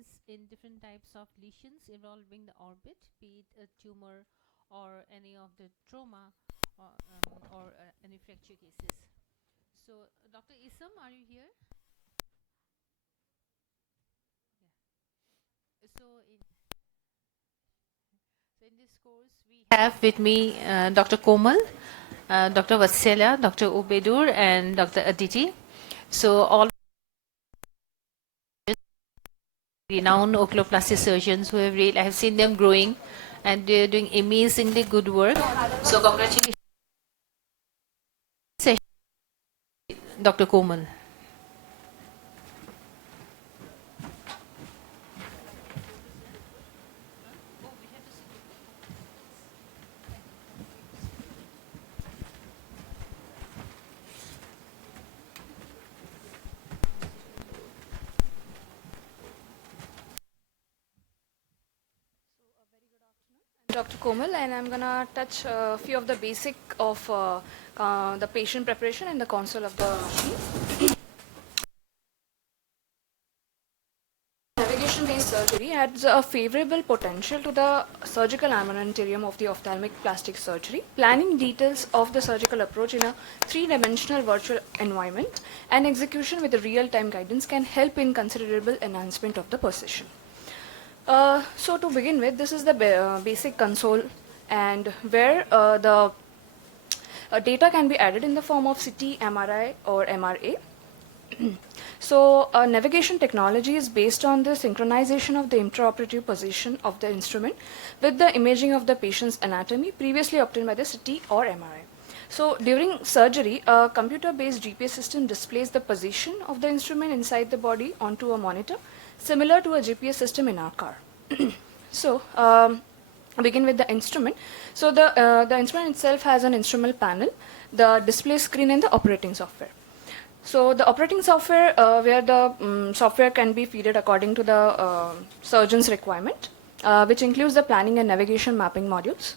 cases in different types of lesions involving the orbit, be it a tumor or any of the trauma or any fracture cases. So, Dr. Isam, are you here? Yeah. So in this course, we have with me Dr. Komal, Dr. Vatsela, Dr. Ubedur, and Dr. Aditi. So all renowned oculoplastic surgeons who have really, I have seen them growing, and they're doing amazingly good work. So congratulations, Dr. Komal. Dr. Komal, and I'm gonna touch a few of the basic of the patient preparation and the console of the machine. Navigation-based surgery adds a favorable potential to the surgical armamentarium of the ophthalmic plastic surgery. Planning details of the surgical approach in a three-dimensional virtual environment and execution with a real-time guidance can help in considerable enhancement of the precision. So to begin with, this is the basic console, and where the data can be added in the form of CT, MRI, or MRA. So navigation technology is based on the synchronization of the intraoperative position of the instrument with the imaging of the patient's anatomy previously obtained by the CT or MRI. So during surgery, a computer-based GPS system displays the position of the instrument inside the body onto a monitor, similar to a GPS system in our car. So begin with the instrument. So the instrument itself has an instrument panel, the display screen, and the operating software. So the operating software, where the software can be fed according to the surgeon's requirement, which includes the planning and navigation mapping modules.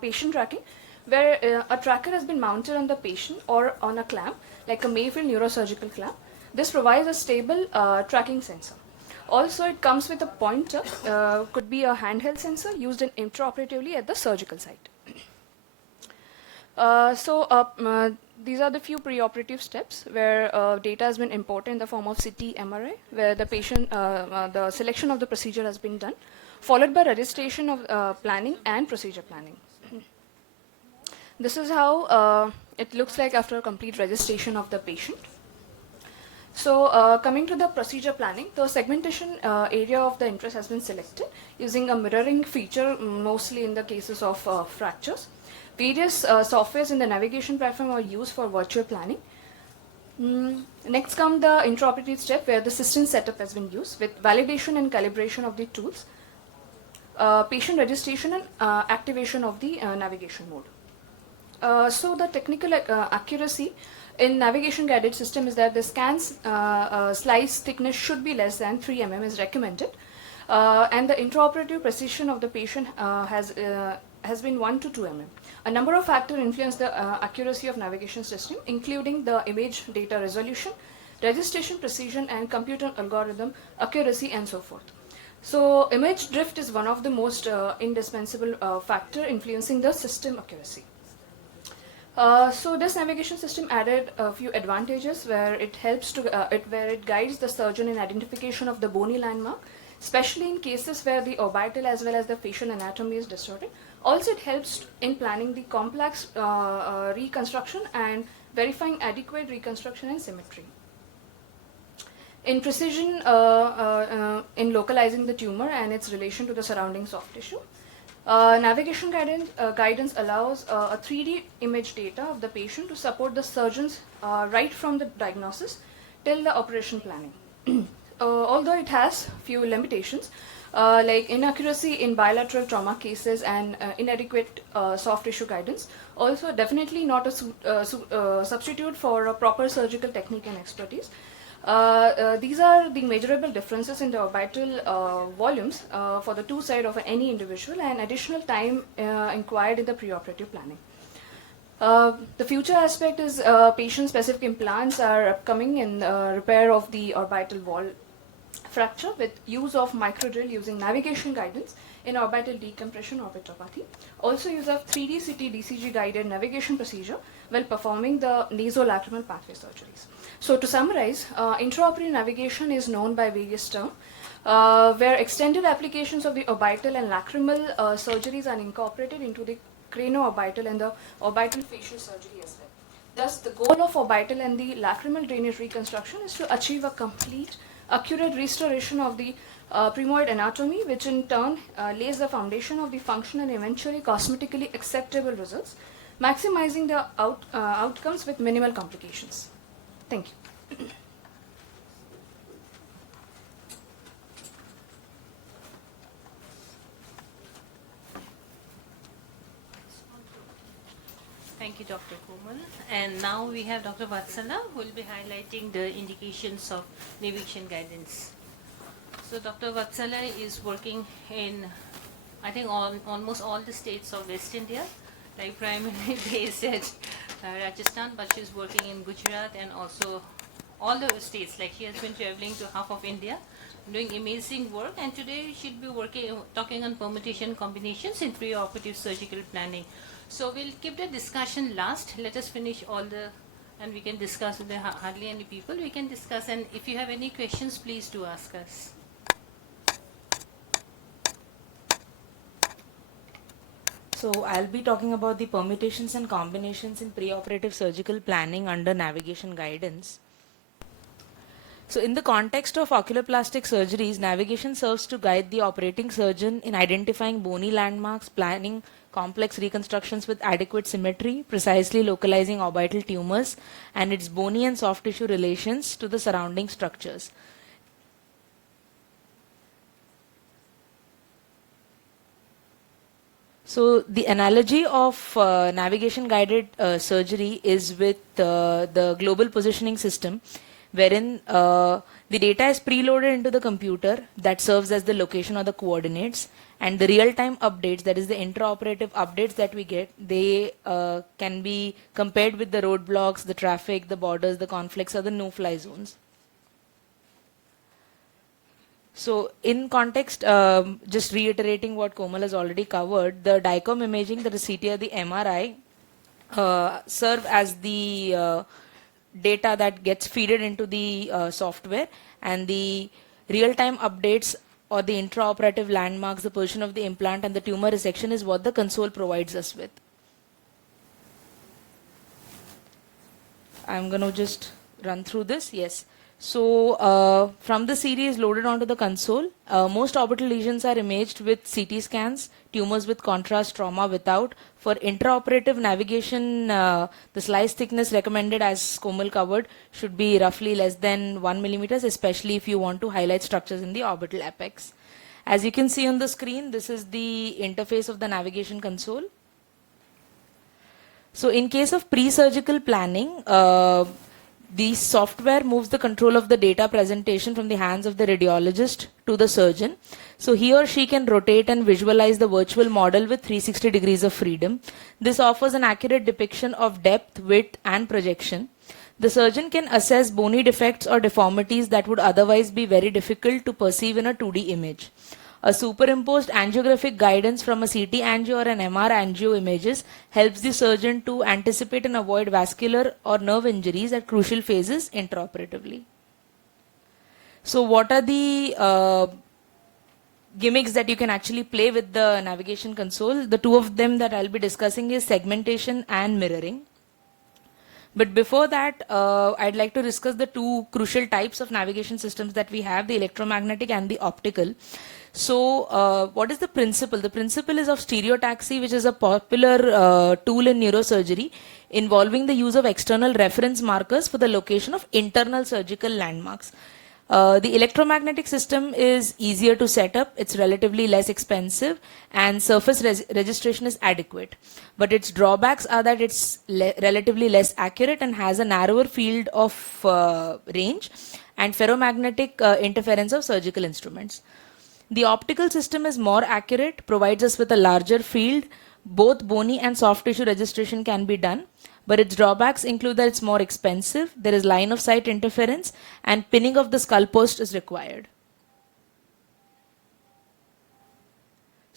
Patient tracking, where a tracker has been mounted on the patient or on a clamp, like a Mayfield neurosurgical clamp. This provides a stable tracking sensor. Also, it comes with a pointer, could be a handheld sensor used intraoperatively at the surgical site. These are the few preoperative steps where data has been imported in the form of CT, MRI, where the patient, the selection of the procedure has been done, followed by registration of planning and procedure planning. This is how it looks like after a complete registration of the patient. So coming to the procedure planning, the segmentation area of the interest has been selected using a mirroring feature, mostly in the cases of fractures. Various softwares in the navigation platform are used for virtual planning. Next comes the intraoperative step, where the system setup has been used with validation and calibration of the tools, patient registration and activation of the navigation mode. So the technical accuracy in navigation guided system is that the scan's slice thickness should be less than 3 mm is recommended, and the intraoperative precision of the patient has been 1 to 2 mm. A number of factors influence the accuracy of navigation system, including the image data resolution, registration precision, and computer algorithm accuracy, and so forth. So image drift is one of the most indispensable factor influencing the system accuracy. So this navigation system added a few advantages where it helps to where it guides the surgeon in identification of the bony landmark, especially in cases where the orbital as well as the facial anatomy is distorted. Also, it helps in planning the complex reconstruction and verifying adequate reconstruction and symmetry. In precision, in localizing the tumor and its relation to the surrounding soft tissue. Navigation guidance allows a 3D image data of the patient to support the surgeons right from the diagnosis till the operation planning. Although it has few limitations, like inaccuracy in bilateral trauma cases and inadequate soft tissue guidance, also definitely not a substitute for a proper surgical technique and expertise. These are the measurable differences in the orbital volumes for the two sides of any individual, and additional time inquired in the preoperative planning. The future aspect is patient-specific implants are upcoming in repair of the orbital wall fracture with use of microdrill using navigation guidance in orbital decompression orbitopathy. Also use of 3D CT DCG guided navigation procedure while performing the nasolacrimal pathway surgeries. So to summarize, intraoperative navigation is known by various terms, where extended applications of the orbital and lacrimal surgeries are incorporated into the craniorbital and the orbital facial surgery as well. Thus, the goal of orbital and the lacrimal drainage reconstruction is to achieve a complete, accurate restoration of the premoid anatomy, which in turn lays the foundation of the functional and eventually cosmetically acceptable results, maximizing the outcomes with minimal complications. Thank you. Thank you, Dr. Komal. And now we have Dr. Vatsala, who will be highlighting the indications of navigation guidance. So Dr. Vatsala is working in, I think, almost all the states of West India, like primarily based at Rajasthan, but she's working in Gujarat and also all the states. Like she has been traveling to half of India, doing amazing work, and today she'll be talking on permutation combinations in preoperative surgical planning. So we'll keep the discussion last. Let us finish all and we can discuss with hardly any people. We can discuss, and if you have any questions, please do ask us. So I'll be talking about the permutations and combinations in preoperative surgical planning under navigation guidance. So in the context of oculoplastic surgeries, navigation serves to guide the operating surgeon in identifying bony landmarks, planning complex reconstructions with adequate symmetry, precisely localizing orbital tumors and its bony and soft tissue relations to the surrounding structures. So the analogy of navigation guided surgery is with the global positioning system, wherein the data is preloaded into the computer that serves as the location or the coordinates, and the real-time updates, that is the intraoperative updates that we get, they can be compared with the roadblocks, the traffic, the borders, the conflicts, or the no-fly zones. So in context, just reiterating what Komal has already covered, the DICOM imaging, the CT or the MRI serve as the data that gets fed into the software, and the real-time updates or the intraoperative landmarks, the position of the implant and the tumor resection is what the console provides us with. I'm going to just run through this. Yes. So from the series loaded onto the console, most orbital lesions are imaged with CT scans, tumors with contrast, trauma without. For intraoperative navigation, the slice thickness recommended, as Komal covered, should be roughly less than 1 millimeters, especially if you want to highlight structures in the orbital apex. As you can see on the screen, this is the interface of the navigation console. So in case of pre-surgical planning, the software moves the control of the data presentation from the hands of the radiologist to the surgeon. So he or she can rotate and visualize the virtual model with 360 degrees of freedom. This offers an accurate depiction of depth, width, and projection. The surgeon can assess bony defects or deformities that would otherwise be very difficult to perceive in a 2D image. A superimposed angiographic guidance from a CT angio or an MR angio images helps the surgeon to anticipate and avoid vascular or nerve injuries at crucial phases intraoperatively. So what are the gimmicks that you can actually play with the navigation console? The two of them that I'll be discussing is segmentation and mirroring. But before that, I'd like to discuss the two crucial types of navigation systems that we have, the electromagnetic and the optical. So what is the principle? The principle is of stereotaxy, which is a popular tool in neurosurgery involving the use of external reference markers for the location of internal surgical landmarks. The electromagnetic system is easier to set up, it's relatively less expensive, and surface registration is adequate. But its drawbacks are that it's relatively less accurate and has a narrower field of range and ferromagnetic interference of surgical instruments. The optical system is more accurate, provides us with a larger field. Both bony and soft tissue registration can be done, but its drawbacks include that it's more expensive, there is line of sight interference, and pinning of the skull post is required.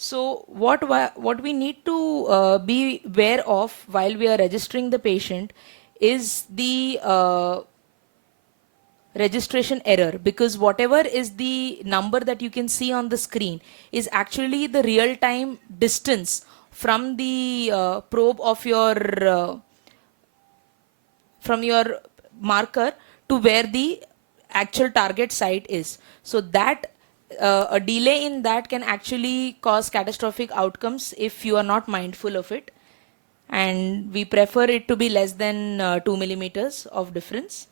So what we need to be aware of while we are registering the patient is the registration error, because whatever is the number that you can see on the screen is actually the real time distance from the probe of your from your marker to where the actual target site is. So that a delay in that can actually cause catastrophic outcomes if you are not mindful of it, and we prefer it to be less than 2 millimeters of difference.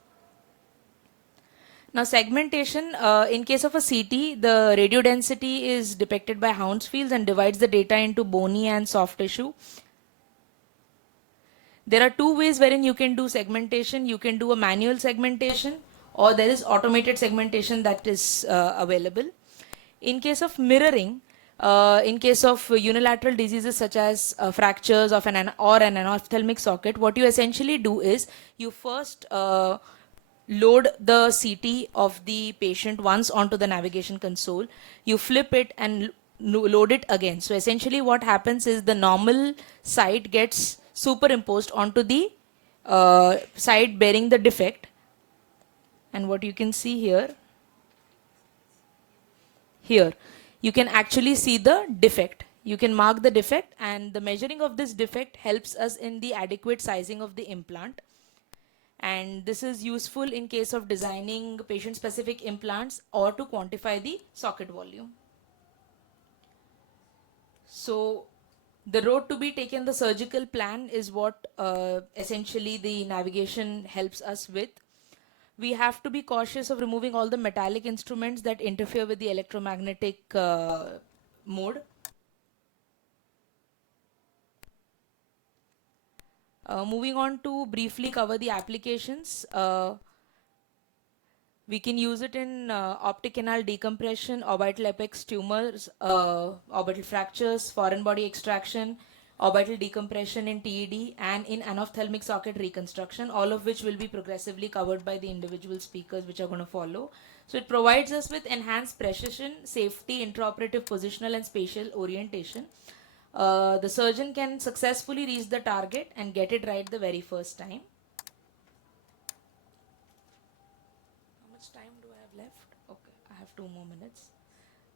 Now segmentation, in case of a CT, the radio density is depicted by Hounsfield's and divides the data into bony and soft tissue. There are two ways wherein you can do segmentation. You can do a manual segmentation, or there is automated segmentation that is available. In case of mirroring, in case of unilateral diseases such as fractures of an ophthalmic socket, what you essentially do is you first load the CT of the patient once onto the navigation console. You flip it and load it again. So essentially what happens is the normal site gets superimposed onto the side bearing the defect. And what you can see here, you can actually see the defect. You can mark the defect, and the measuring of this defect helps us in the adequate sizing of the implant. And this is useful in case of designing patient specific implants or to quantify the socket volume. So the road to be taken, the surgical plan, is what essentially the navigation helps us with. We have to be cautious of removing all the metallic instruments that interfere with the electromagnetic mode. Moving on to briefly cover the applications. We can use it in optic canal decompression, orbital apex tumors, orbital fractures, foreign body extraction, orbital decompression in TED, and in anophthalmic socket reconstruction, all of which will be progressively covered by the individual speakers which are going to follow. So it provides us with enhanced precision, safety, intraoperative positional and spatial orientation. The surgeon can successfully reach the target and get it right the very first time. How much time do I have left? Okay, I have 2 more minutes.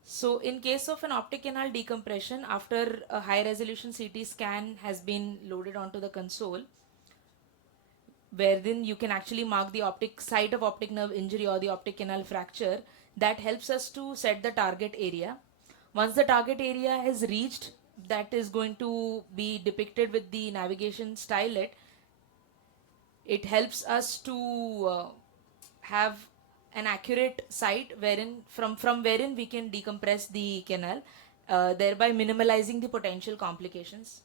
So in case of an optic canal decompression, after a high resolution CT scan has been loaded onto the console, wherein you can actually mark the optic site of optic nerve injury or the optic canal fracture, that helps us to set the target area. Once the target area is reached, that is going to be depicted with the navigation stylet. It helps us to have an accurate site wherein from wherein we can decompress the canal, thereby minimalizing the potential complications.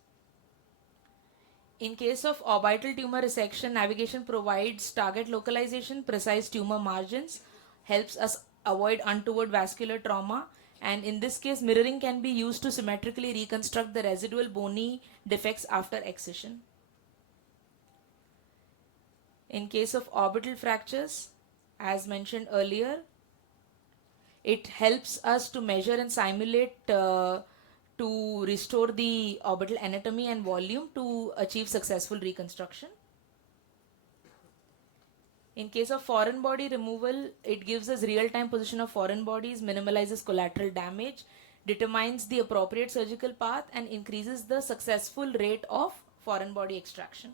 In case of orbital tumor resection, navigation provides target localization, precise tumor margins, helps us avoid untoward vascular trauma, and in this case mirroring can be used to symmetrically reconstruct the residual bony defects after excision. In case of orbital fractures, as mentioned earlier, it helps us to measure and simulate to restore the orbital anatomy and volume to achieve successful reconstruction. In case of foreign body removal, it gives us real-time position of foreign bodies, minimalizes collateral damage, determines the appropriate surgical path, and increases the successful rate of foreign body extraction.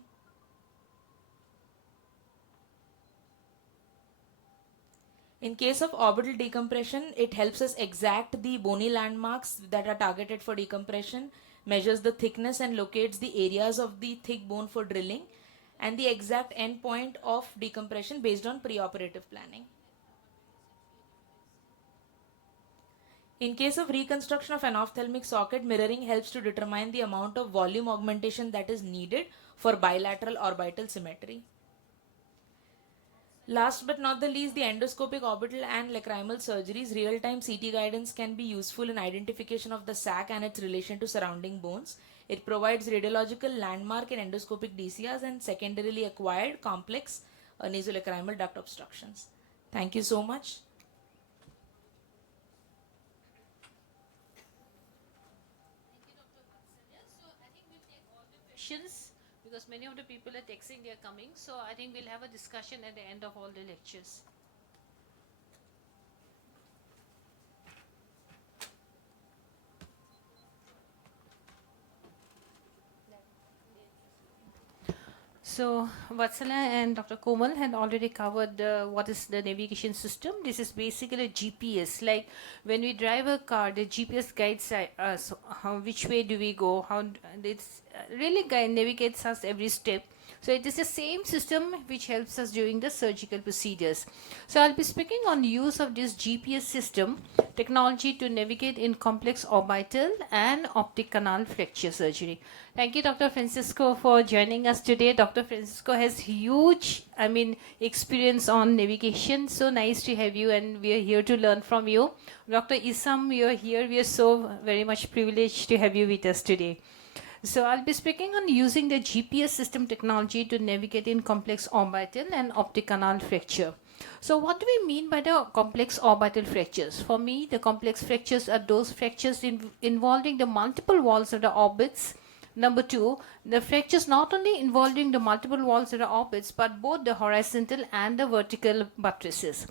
In case of orbital decompression, it helps us exact the bony landmarks that are targeted for decompression, measures the thickness and locates the areas of the thick bone for drilling, and the exact endpoint of decompression based on preoperative planning. In case of reconstruction of an ophthalmic socket, mirroring helps to determine the amount of volume augmentation that is needed for bilateral orbital symmetry. Last but not the least, the endoscopic orbital and lacrimal surgeries. Real-time CT guidance can be useful in identification of the sac and its relation to surrounding bones. It provides radiological landmark in endoscopic DCRs and secondarily acquired complex nasolacrimal duct obstructions. Thank you so much. questions, because many of the people are texting they are coming. So I think we'll have a discussion at the end of all the lectures. So Vatsala and Dr. Komal had already covered what is the navigation system. This is basically a GPS. Like when we drive a car, the GPS guides us which way do we go, how it's really navigates us every step. So it is the same system which helps us during the surgical procedures. So I'll be speaking on use of this GPS system technology to navigate in complex orbital and optic canal fracture surgery. Thank you, Dr. Francisco, for joining us today. Dr. Francisco has huge, experience on navigation. So nice to have you, and we are here to learn from you. Dr. Isam, you are here. We are so very much privileged to have you with us today. So I'll be speaking on using the GPS system technology to navigate in complex orbital and optic canal fracture. So what do we mean by the complex orbital fractures? For me, the complex fractures are those fractures involving the multiple walls of the orbits. Number two, the fractures not only involving the multiple walls of the orbits, but both the horizontal and the vertical buttresses.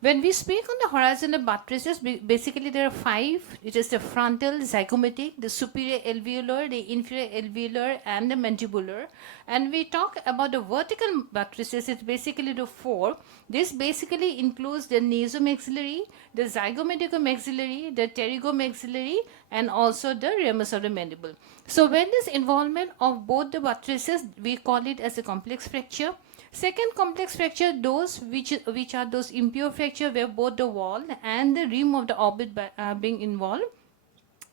When we speak on the horizontal buttresses, basically there are five. It is the frontal, zygomatic, the superior alveolar, the inferior alveolar, and the mandibular. And we talk about the vertical buttresses, it's basically the four. This basically includes the nasomaxillary, the zygomaticomaxillary, the pterygomaxillary, and also the ramus of the mandible. So when this involvement of both the buttresses, we call it as a complex fracture. Second complex fracture, those which are those impure fracture where both the wall and the rim of the orbit are being involved.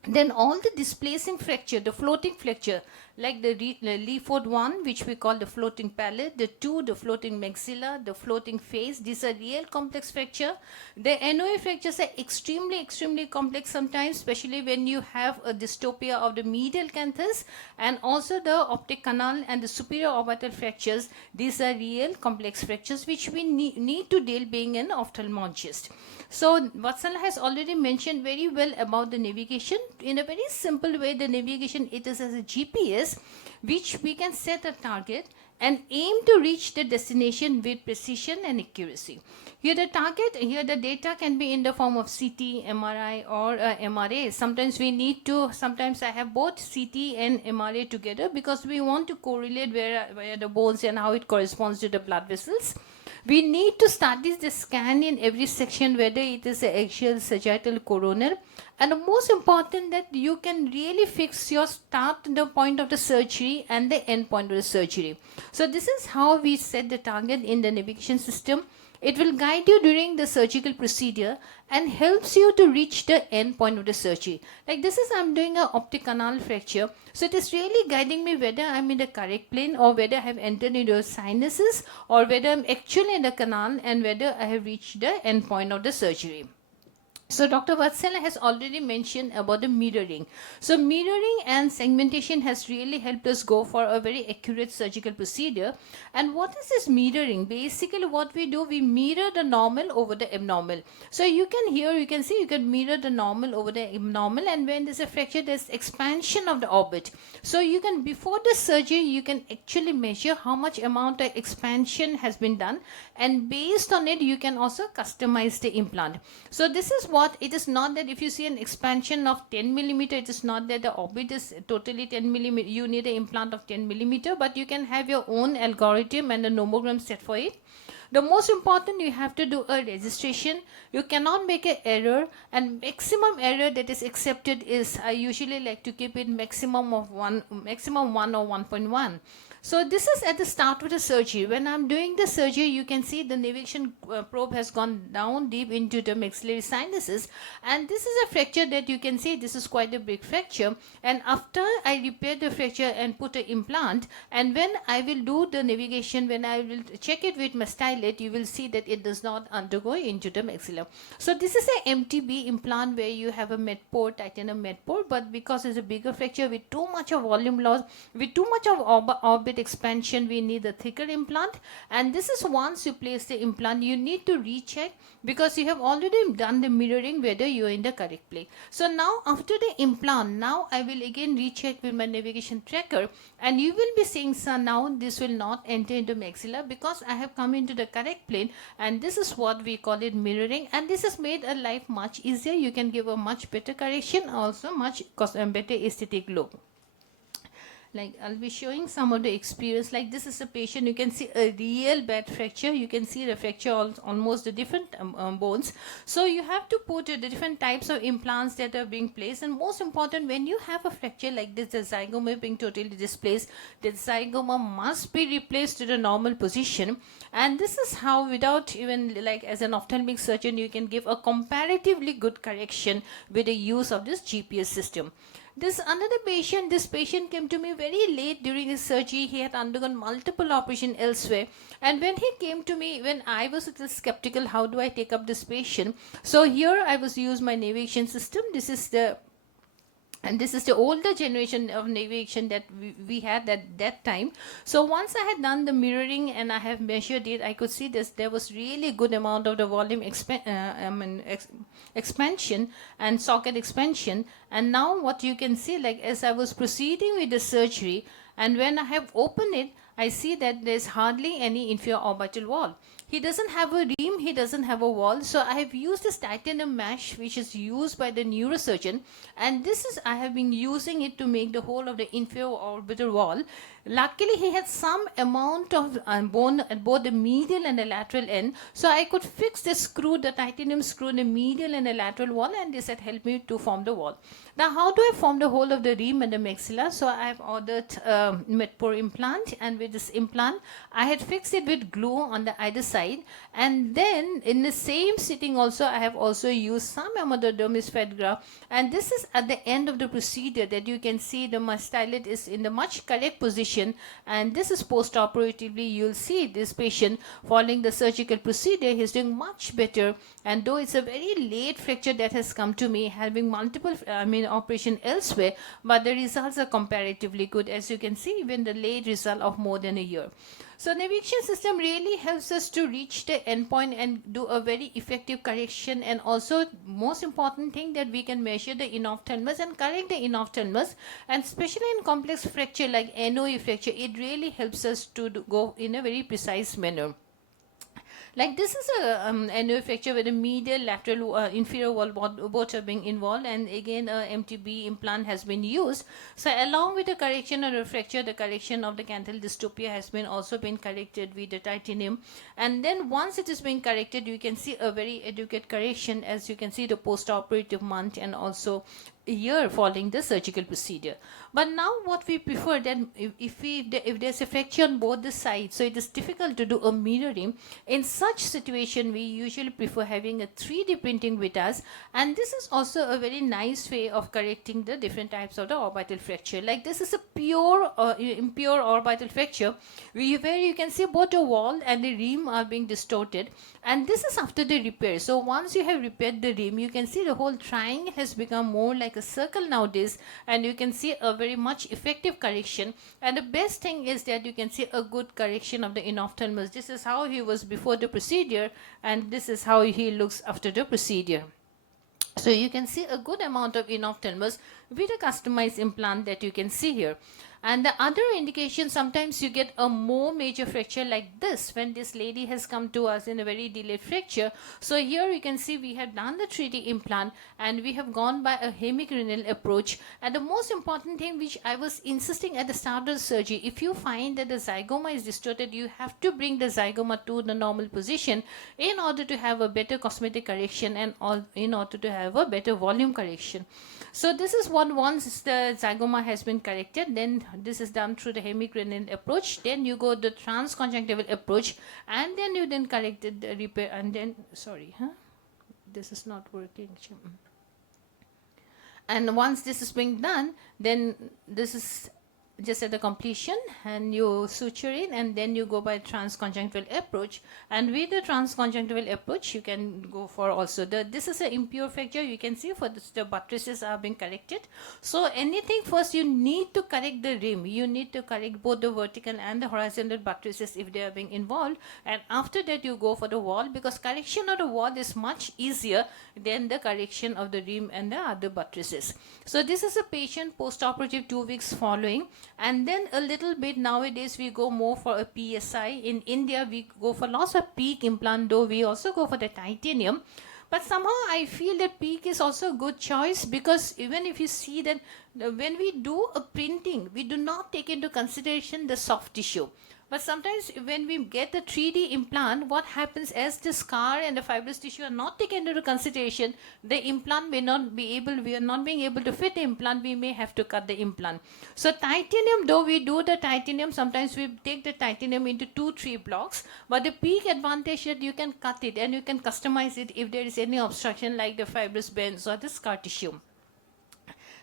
Then all the displacing fracture, the floating fracture, like the Leaford one, which we call the floating palate, the two, the floating maxilla, the floating face, these are real complex fracture. The NOA fractures are extremely complex sometimes, especially when you have a dystopia of the medial canthus, and also the optic canal and the superior orbital fractures. These are real complex fractures which we need to deal being an ophthalmologist. So Vatsala has already mentioned very well about the navigation. In a very simple way, the navigation, it is as a GPS, which we can set a target and aim to reach the destination with precision and accuracy. Here the target, here the data can be in the form of CT, MRI, or MRA. Sometimes I have both CT and MRA together because we want to correlate where the bones and how it corresponds to the blood vessels. We need to study the scan in every section, whether it is axial, sagittal, coronal. And the most important that you can really fix your start the point of the surgery and the end point of the surgery. So this is how we set the target in the navigation system. It will guide you during the surgical procedure and helps you to reach the end point of the surgery. Like this is, I'm doing an optic canal fracture. So it is really guiding me whether I'm in the correct plane or whether I have entered into sinuses or whether I'm actually in the canal and whether I have reached the end point of the surgery. So Dr. Vatsala has already mentioned about the mirroring. So mirroring and segmentation has really helped us go for a very accurate surgical procedure. And what is this mirroring? Basically what we do, we mirror the normal over the abnormal. So you can see you can mirror the normal over the abnormal, and when there's a fracture, there's expansion of the orbit. So you can, before the surgery, you can actually measure how much amount of expansion has been done, and based on it, you can also customize the implant. So this is what it is. Not that if you see an expansion of 10 millimeter, it is not that the orbit is totally 10 millimeter. You need an implant of 10 millimeter, but you can have your own algorithm and a nomogram set for it. The most important, you have to do a registration. You cannot make an error, and maximum error that is accepted is, I usually like to keep it maximum 1 or 1.1. So this is at the start of the surgery. When I'm doing the surgery, you can see the navigation probe has gone down deep into the maxillary sinuses, and this is a fracture that you can see. This is quite a big fracture, and after I repair the fracture and put an implant, and when I will do the navigation, when I will check it with my stylet, you will see that it does not undergo into the maxilla. So this is a MTB implant where you have a med port, titanium med port, but because it's a bigger fracture with too much of volume loss, with too much of orbit socket expansion, we need a thicker implant. And this is once you place the implant, you need to recheck because you have already done the mirroring whether you are in the correct place. So now after the implant, now I will again recheck with my navigation tracker, and you will be saying, sir, now this will not enter into maxilla because I have come into the correct plane, and this is what we call it mirroring, and this has made a life much easier. You can give a much better correction, also much better aesthetic look. Like I'll be showing some of the experience. Like this is a patient, you can see a real bad fracture. You can see the fracture almost the different bones. So you have to put the different types of implants that are being placed. And most important, when you have a fracture like this, the zygoma being totally displaced, the zygoma must be replaced to the normal position. And this is how, without even like as an ophthalmic surgeon, you can give a comparatively good correction with the use of this GPS system. This another patient, this patient came to me very late during his surgery. He had undergone multiple operations elsewhere. And when he came to me, when I was a little skeptical, how do I take up this patient? So here I was use my navigation system. This is the older generation of navigation that we had at that time. So once I had done the mirroring and I have measured it, I could see this. There was really good amount of the volume expansion and socket expansion. And now what you can see, like as I was proceeding with the surgery, and when I have opened it, I see that there's hardly any inferior orbital wall. He doesn't have a rim, he doesn't have a wall. So I have used this titanium mesh, which is used by the neurosurgeon. And this is, I have been using it to make the whole of the inferior orbital wall. Luckily, he had some amount of bone at both the medial and the lateral end. So I could fix the screw, the titanium screw in the medial and the lateral wall, and this had helped me to form the wall. Now, how do I form the whole of the rim and the maxilla? So I have ordered Medpor implant, and with this implant, I had fixed it with glue on the either side. And then in the same sitting also, I have also used some amount of dermis fat graft. And this is at the end of the procedure that you can see the my stylet is in the much correct position. And this is post-operatively, you'll see this patient following the surgical procedure, he's doing much better. And though it's a very late fracture that has come to me, having multiple, operation elsewhere, but the results are comparatively good, as you can see, even the late result of more than a year. So navigation system really helps us to reach the endpoint and do a very effective correction, and also most important thing that we can measure the inophthalmos and correct the inophthalmos, and especially in complex fracture like NOE fracture, it really helps us to go in a very precise manner. Like this is a NOE fracture where the medial, lateral, inferior wall both are being involved, and again MTB implant has been used. So along with the correction of the fracture, the correction of the canthal dystopia has been also been corrected with the titanium. And then once it is being corrected, you can see a very adequate correction, as you can see the post-operative month and also a year following the surgical procedure. But now what we prefer, that if there's a fracture on both the sides, so it is difficult to do a mirroring, in such situation we usually prefer having a 3D printing with us. And this is also a very nice way of correcting the different types of the orbital fracture. Like this is a pure impure orbital fracture where you can see both the wall and the rim are being distorted, and this is after the repair. So once you have repaired the rim, you can see the whole triangle has become more like a circle nowadays, and you can see a very much effective correction. And the best thing is that you can see a good correction of the inophthalmos. This is how he was before the procedure, and this is how he looks after the procedure. So you can see a good amount of inophthalmos with a customized implant that you can see here. And the other indication, sometimes you get a more major fracture like this when this lady has come to us in a very delayed fracture. So here you can see we have done the 3D implant and we have gone by a hemicranial approach. And the most important thing which I was insisting at the start of the surgery, if you find that the zygoma is distorted, you have to bring the zygoma to the normal position in order to have a better cosmetic correction and in order to have a better volume correction. So this is what, once the zygoma has been corrected, then this is done through the hemicranial approach. Then you go the transconjunctival approach, and then you then corrected the repair, and then, this is not working. And once this is being done, then this is just at the completion, and you suture in, and then you go by transconjunctival approach. And with the transconjunctival approach, you can go for also this is an impure fracture. You can see for this, the buttresses are being corrected. So anything first, you need to correct the rim. You need to correct both the vertical and the horizontal buttresses if they are being involved. And after that, you go for the wall, because correction of the wall is much easier than the correction of the rim and the other buttresses. So this is a patient post-operative 2 weeks following. And then a little bit nowadays we go more for a PSI. In India we go for lots of PEEK implant, though we also go for the titanium. But somehow I feel that PEEK is also a good choice, because even if you see that when we do a printing, we do not take into consideration the soft tissue. But sometimes when we get the 3D implant, what happens, as the scar and the fibrous tissue are not taken into consideration, the implant may not be able, we are not being able to fit the implant, we may have to cut the implant. So titanium, though we do the titanium, sometimes we take the titanium into 2-3 blocks, but the PEEK advantage that you can cut it and you can customize it if there is any obstruction like the fibrous bends or the scar tissue.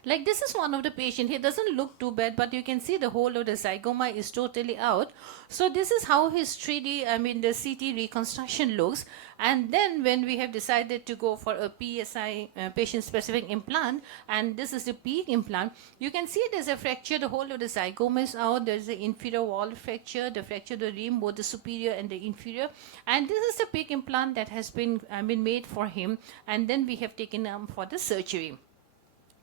Like this is one of the patient. He doesn't look too bad, but you can see the whole of the zygoma is totally out. So this is how his 3D, the CT reconstruction looks. And then when we have decided to go for a PSI, patient-specific implant, and this is the PEEK implant, you can see there's a fracture. The whole of the zygoma is out. There's the inferior wall fracture, the fracture of the rim, both the superior and the inferior. And this is the PEEK implant that has been made for him. And then we have taken him for the surgery.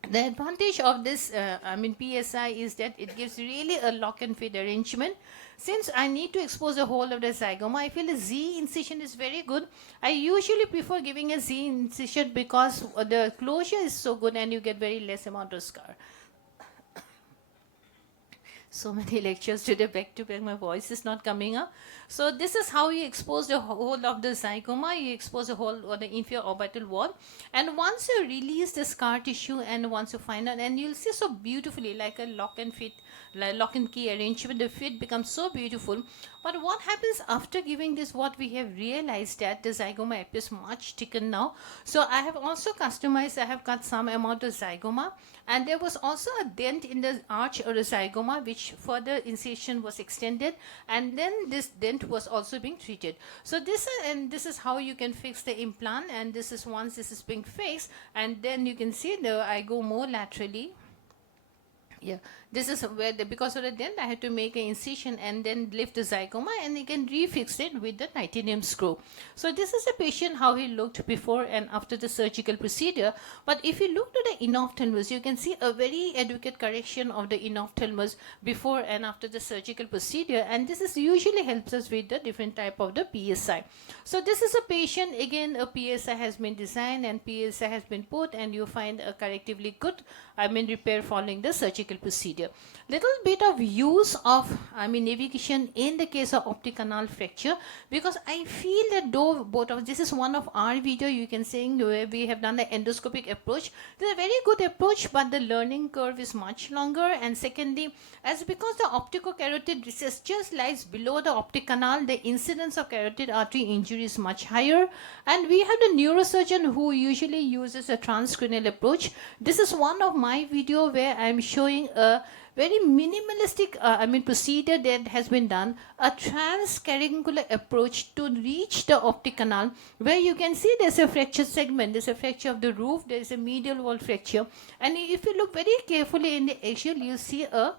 The advantage of this PSI is that it gives really a lock and fit arrangement. Since I need to expose the whole of the zygoma, I feel a Z incision is very good. I usually prefer giving a Z incision because the closure is so good and you get very less amount of scar. So many lectures today, back to back, my voice is not coming up. So this is how you expose the whole of the zygoma. You expose the whole of the inferior orbital wall. And once you release the scar tissue, and once you find out, and you'll see so beautifully like a lock and fit, like lock and key arrangement, the fit becomes so beautiful. But what happens after giving this, what we have realized that the zygoma appears much thicker now. So I have also customized, I have got some amount of zygoma. And there was also a dent in the arch or the zygoma, which further incision was extended. And then this dent was also being treated. So this is how you can fix the implant. And this is once this is being fixed. And then you can see I go more laterally. Yeah, this is where because of the dent I had to make an incision and then lift the zygoma, and you can refix it with the titanium screw. So this is a patient how he looked before and after the surgical procedure. But if you look to the enophthalmos, you can see a very adequate correction of the enophthalmos before and after the surgical procedure, and this is usually helps us with the different type of the PSI. So this is a patient, again a PSI has been designed and PSI has been put, and you find a correctively good repair following the surgical procedure. Little bit of use of navigation in the case of optic canal fracture, because I feel that though both of this is one of our video, you can see where we have done the endoscopic approach. This is a very good approach, but the learning curve is much longer. And secondly, as because the opticocarotid recess just lies below the optic canal, the incidence of carotid artery injury is much higher. And we have the neurosurgeon who usually uses a transcranial approach. This is one of my video where I am showing a very minimalistic procedure that has been done, a transcaruncular approach to reach the optic canal, where you can see there's a fracture segment, there's a fracture of the roof, there's a medial wall fracture, and if you look very carefully in the axial, you'll see a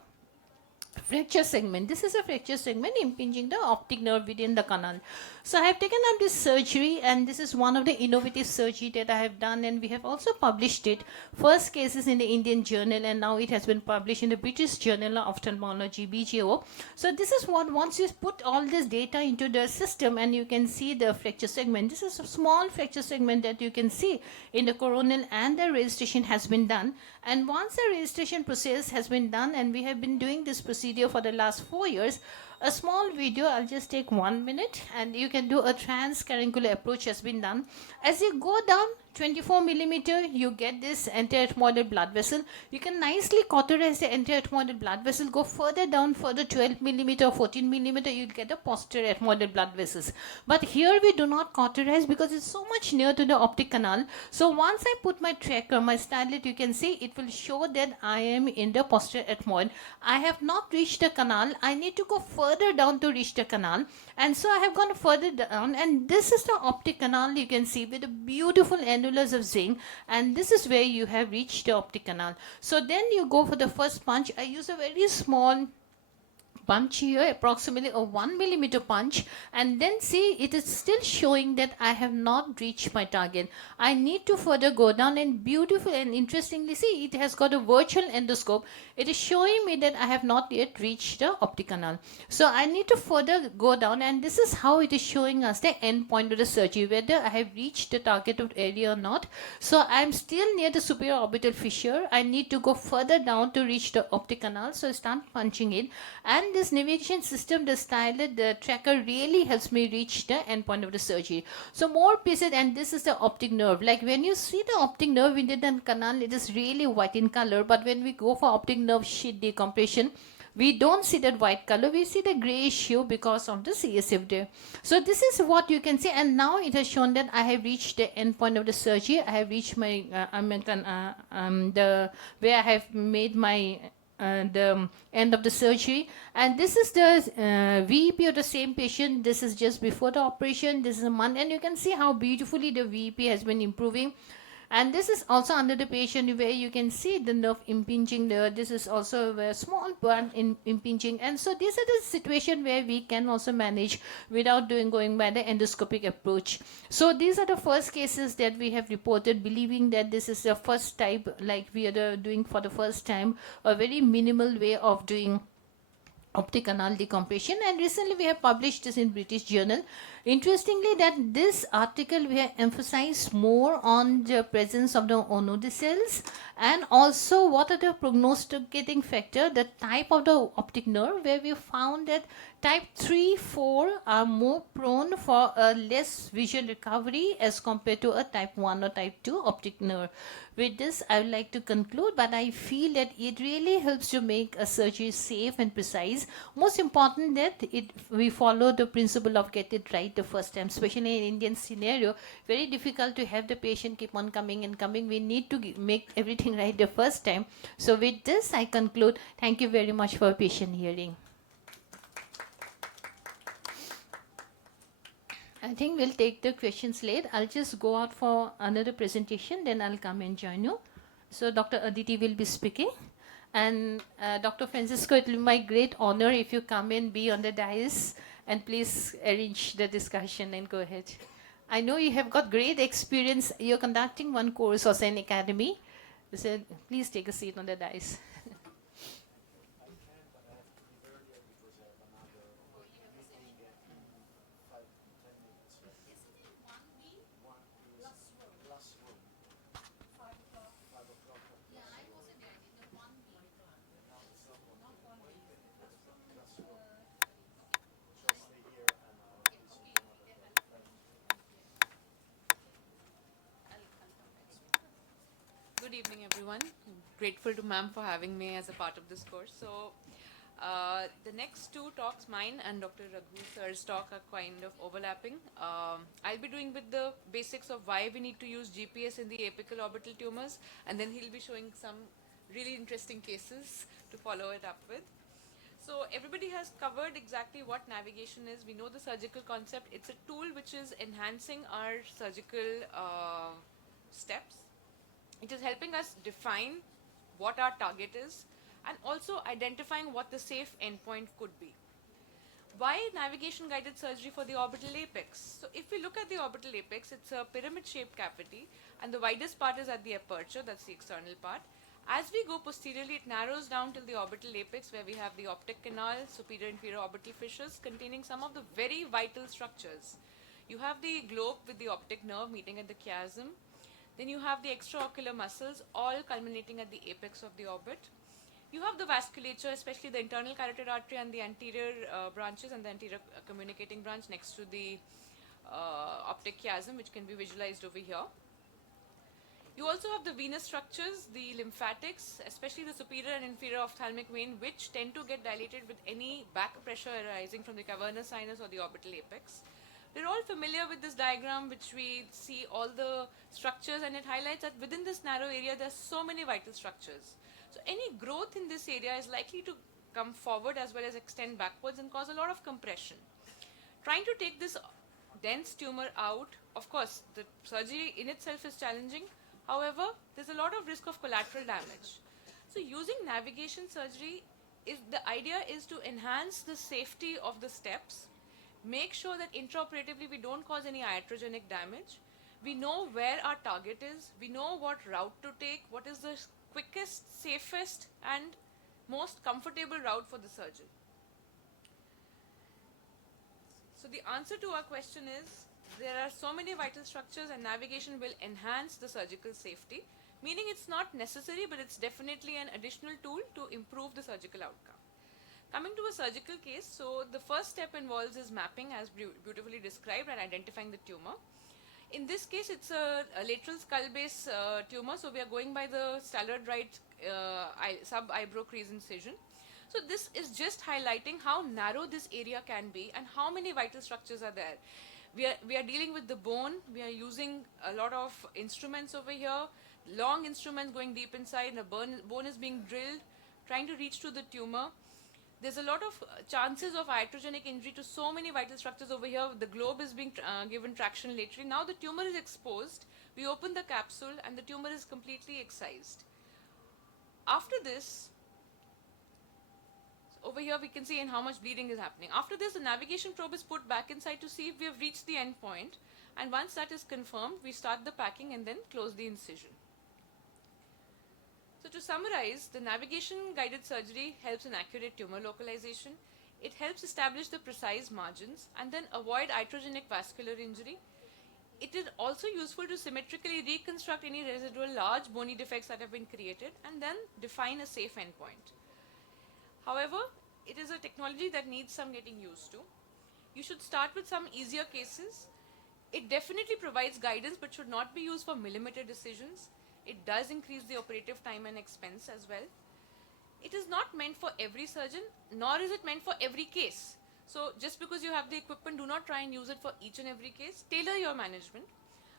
fracture segment. This is a fracture segment impinging the optic nerve within the canal. So I have taken up this surgery, and this is one of the innovative surgery that I have done, and we have also published it. First cases in the Indian Journal, and now it has been published in the British Journal of Ophthalmology, BJO. So this is what, once you put all this data into the system, and you can see the fracture segment. This is a small fracture segment that you can see in the coronal, and the registration has been done. And once the registration process has been done, and we have been doing this procedure for the last 4 years, a small video, I'll just take 1 minute, and you can do a transcaruncular approach has been done. As you go down 24 millimeter, you get this anterethmoidal blood vessel. You can nicely cauterize the anterethmoidal blood vessel, go further down, further 12 millimeter, 14 millimeter, you get the posterior ethmoidal blood vessels. But here we do not cauterize because it's so much near to the optic canal. So once I put my tracker, my stylet, you can see it will show that I am in the posterior ethmoid. I have not reached the canal. I need to go further down to reach the canal. And so I have gone further down, and this is the optic canal, you can see, with the beautiful annulus of zinc, and this is where you have reached the optic canal. So then you go for the first punch. I use a very small punch here, approximately a 1 millimeter punch, and then see it is still showing that I have not reached my target. I need to further go down, and beautiful and interestingly, see it has got a virtual endoscope. It is showing me that I have not yet reached the optic canal. So I need to further go down, and this is how it is showing us the end point of the surgery, whether I have reached the targeted area or not. So I am still near the superior orbital fissure. I need to go further down to reach the optic canal. So I start punching it, and this navigation system, the stylet, the tracker really helps me reach the end point of the surgery. So more pieces, and this is the optic nerve. Like when you see the optic nerve in the canal, it is really white in color, but when we go for optic nerve sheet decompression, we don't see that white color, we see the grayish hue because of the CSF there. So this is what you can see, and now it has shown that I have reached the end point of the surgery. I have reached my where I have made my the end of the surgery, and this is the VEP of the same patient. This is just before the operation. This is a month, and you can see how beautifully the VEP has been improving. And this is also under the patient where you can see the nerve impinging there. This is also a small bone impinging. And so these are the situation where we can also manage without going by the endoscopic approach. So these are the first cases that we have reported, believing that this is the first type, like we are doing for the first time, a very minimal way of doing optic canal decompression. And recently we have published this in British Journal. Interestingly, that this article we have emphasized more on the presence of the Onodi cells, and also what are the prognosticating factor, the type of the optic nerve, where we found that type 3, 4 are more prone for a less visual recovery as compared to a type 1 or type 2 optic nerve. With this, I would like to conclude, but I feel that it really helps to make a surgery safe and precise. Most important that we follow the principle of get it right the first time, especially in Indian scenario. Very difficult to have the patient keep on coming and coming. We need to make everything right the first time. So with this, I conclude. Thank you very much for patient hearing. I think we'll take the questions late. I'll just go out for another presentation, then I'll come and join you. So Dr. Aditi will be speaking. And Dr. Francisco, it will be my great honor if you come and be on the dais, and please arrange the discussion and go ahead. I know you have got great experience. You're conducting one course also in academy. So please take a seat on the dais. Good evening, everyone. I'm grateful to ma'am for having me as a part of this course. So, the next two talks, mine and Dr. Raghu sir's talk, are kind of overlapping. I'll be doing with the basics of why we need to use GPS in the apical orbital tumors, and then he'll be showing some really interesting cases to follow it up with. So everybody has covered exactly what navigation is. We know the surgical concept. It's a tool which is enhancing our surgical steps. It is helping us define what our target is, and also identifying what the safe endpoint could be. Why navigation guided surgery for the orbital apex? So if we look at the orbital apex, it's a pyramid shaped cavity, and the widest part is at the aperture, that's the external part. As we go posteriorly, it narrows down till the orbital apex, where we have the optic canal, superior inferior orbital fissures containing some of the very vital structures. You have the globe with the optic nerve meeting at the chiasm. Then you have the extraocular muscles, all culminating at the apex of the orbit. You have the vasculature, especially the internal carotid artery and the anterior branches and the anterior communicating branch next to the optic chiasm, which can be visualized over here. You also have the venous structures, the lymphatics, especially the superior and inferior ophthalmic vein, which tend to get dilated with any back pressure arising from the cavernous sinus or the orbital apex. We're all familiar with this diagram, which we see all the structures, and it highlights that within this narrow area, there's so many vital structures. So any growth in this area is likely to come forward as well as extend backwards and cause a lot of compression. Trying to take this dense tumor out, of course, the surgery in itself is challenging. However, there's a lot of risk of collateral damage. So using navigation surgery, the idea is to enhance the safety of the steps, make sure that intraoperatively we don't cause any iatrogenic damage. We know where our target is, we know what route to take, what is the quickest, safest and most comfortable route for the surgeon. So the answer to our question is, there are so many vital structures and navigation will enhance the surgical safety, meaning it's not necessary, but it's definitely an additional tool to improve the surgical outcome. Coming to a surgical case, so the first step involves is mapping, as beautifully described, and identifying the tumor. In this case, it's a lateral skull base tumor, so we are going by the standard right sub-eyebrow crease incision. So this is just highlighting how narrow this area can be and how many vital structures are there. We are dealing with the bone. We are using a lot of instruments over here, long instruments going deep inside. The bone is being drilled, trying to reach to the tumor. There's a lot of chances of iatrogenic injury to so many vital structures over here. The globe is being given traction laterally. Now the tumor is exposed. We open the capsule and the tumor is completely excised. After this, over here we can see in how much bleeding is happening. After this, the navigation probe is put back inside to see if we have reached the end point. And once that is confirmed, we start the packing and then close the incision. So to summarize, the navigation guided surgery helps in accurate tumor localization. It helps establish the precise margins and then avoid iatrogenic vascular injury. It is also useful to symmetrically reconstruct any residual large bony defects that have been created and then define a safe endpoint. However, it is a technology that needs some getting used to. You should start with some easier cases. It definitely provides guidance but should not be used for millimeter decisions. It does increase the operative time and expense as well. It is not meant for every surgeon, nor is it meant for every case. So just because you have the equipment, do not try and use it for each and every case. Tailor your management.